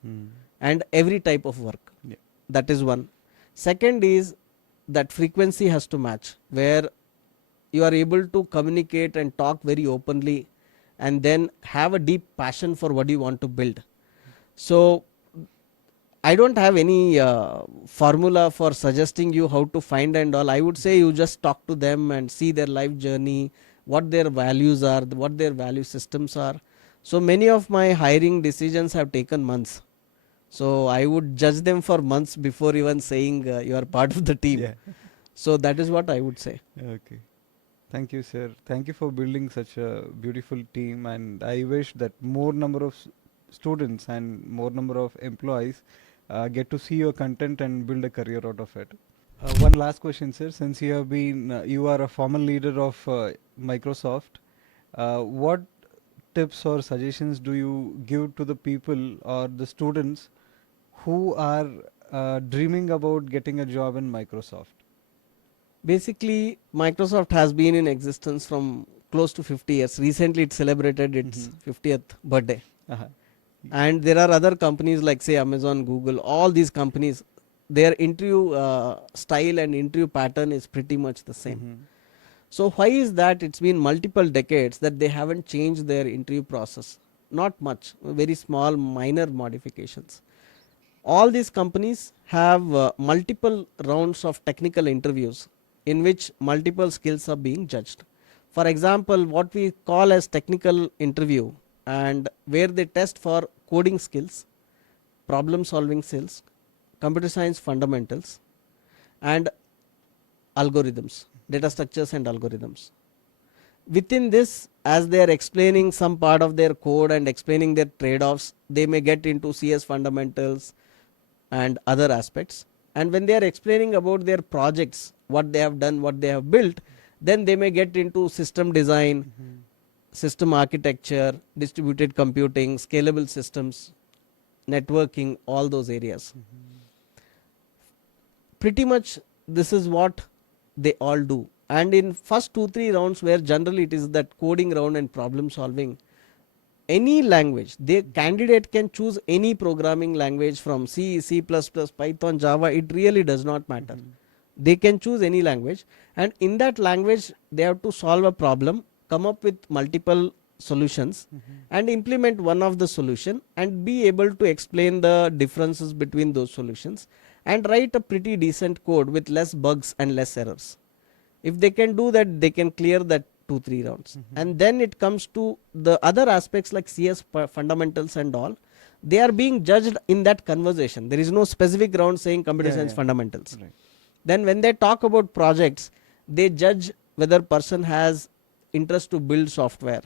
and every type of work. Yeah. That is one. Second is that frequency has to match, where you are able to communicate and talk very openly, and then have a deep passion for what you want to build. So I don't have any formula for suggesting you how to find and all. I would say you just talk to them and see their life journey, what their values are, what their value systems are. So many of my hiring decisions have taken months. So I would judge them for months before even saying you are part of the team. Yeah. So that is what I would say. Okay. Thank you, sir. Thank you for building such a beautiful team, and I wish that more number of students and more number of employees get to see your content and build a career out of it. One last question, sir. Since you are a former leader of Microsoft, what tips or suggestions do you give to the people or the students who are dreaming about getting a job in Microsoft? Basically, Microsoft has been in existence from close to 50 years. Recently, it celebrated its Mm-hmm. 50th birthday. Uh-huh. And there are other companies like, say, Amazon, Google, all these companies, their interview style and interview pattern is pretty much the same. Mm-hmm. So, why is that? It's been multiple decades that they haven't changed their interview process. Not much, very small, minor modifications. All these companies have multiple rounds of technical interviews in which multiple skills are being judged. For example, what we call as technical interview, and where they test for coding skills, problem solving skills, computer science fundamentals, and algorithms, data structures and algorithms. Within this, as they are explaining some part of their code and explaining their trade-offs, they may get into CS fundamentals and other aspects. And when they are explaining about their projects, what they have done, what they have built, then they may get into system design, Mm-hmm. system architecture, distributed computing, scalable systems, networking, all those areas. Mm-hmm. Pretty much this is what they all do. And in first 2 3 rounds, where generally it is that coding round and problem solving, any language, the candidate can choose any programming language from C, C++, Python, Java. It really does not matter. Mm-hmm. They can choose any language, and in that language they have to solve a problem, come up with multiple solutions, Mm-hmm. and implement one of the solution and be able to explain the differences between those solutions and write a pretty decent code with less bugs and less errors. If they can do that, they can clear that 2 3 rounds. Mm-hmm. And then it comes to the other aspects like CS fundamentals and all. They are being judged in that conversation. There is no specific round saying computer Yeah, science yeah. fundamentals. Right. Then when they talk about projects, they judge whether person has interest to build software,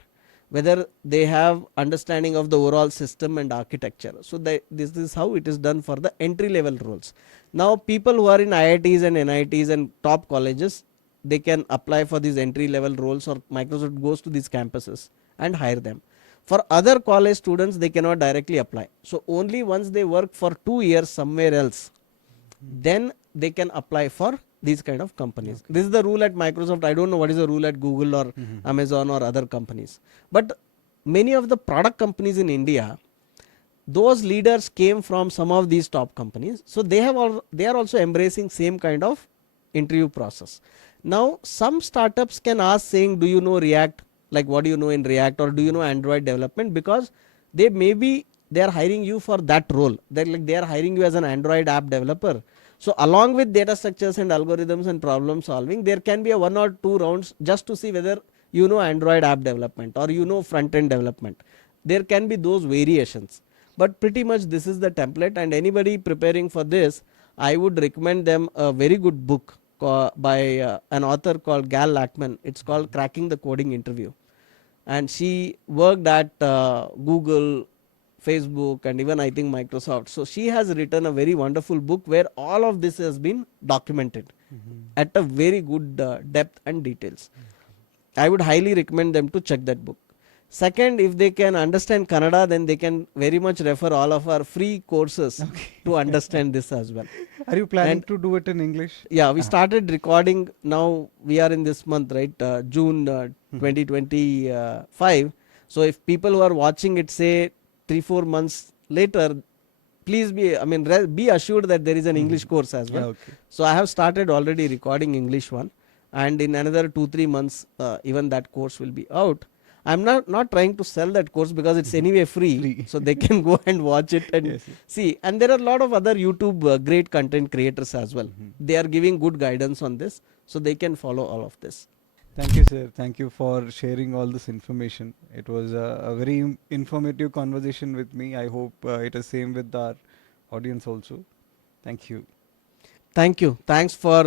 whether they have understanding of the overall system and architecture. So this is how it is done for the entry level roles. Now people who are in IITs and NITs and top colleges, they can apply for these entry level roles, or Microsoft goes to these campuses and hire them. For other college students, they cannot directly apply. So only once they work for 2 years somewhere else, then they can apply for these kind of companies. Okay. This is the rule at Microsoft. I don't know what is the rule at Google or Mm-hmm. Amazon or other companies. But many of the product companies in India, those leaders came from some of these top companies. So they are also embracing same kind of interview process. Now some startups can ask saying, do you know React? Like, what do you know in React, or do you know Android development? Because they are hiring you for that role. They are hiring you as an Android app developer. So along with data structures and algorithms and problem solving, there can be a 1 or 2 rounds just to see whether you know Android app development or you know front end development. There can be those variations, but pretty much this is the template. And anybody preparing for this, I would recommend them a very good book by an author called Gal Lackman. It's called Cracking the Coding Interview, and she worked at Google, Facebook, and even I think Microsoft. So she has written a very wonderful book where all of this has been documented Mm-hmm. at a very good depth and details. I would highly recommend them to check that book. Second, if they can understand Kannada, then they can very much refer all of our free courses to Okay. understand this as well. Are you planning And to do it in English? yeah, we Uh-huh. started recording. Now we are in this month, right? June Mm-hmm. 2025. So if people who are watching it say 3 4 months later, please be, I mean, be assured that there is an English Mm-hmm. course as Yeah, well. okay. So I have started already recording English one, and in another 2 3 months, even that course will be out. I'm not trying to sell that course because it's Mm-hmm. anyway free, Free. so they can go and watch it and Yes, yes. see. And there are a lot of other YouTube great content creators as well. Mm-hmm. They are giving good guidance on this, so they can follow all of this. Thank you, sir. Thank you for sharing all this information. It was a very informative conversation with me. I hope it is same with our audience also. Thank you. Thank you. Thanks for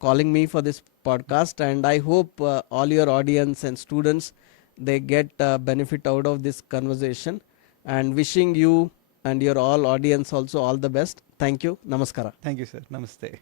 calling me for this podcast, and I hope all your audience and students they get benefit out of this conversation. And wishing you and your all audience also all the best. Thank you. Namaskara. Thank you, sir. Namaste.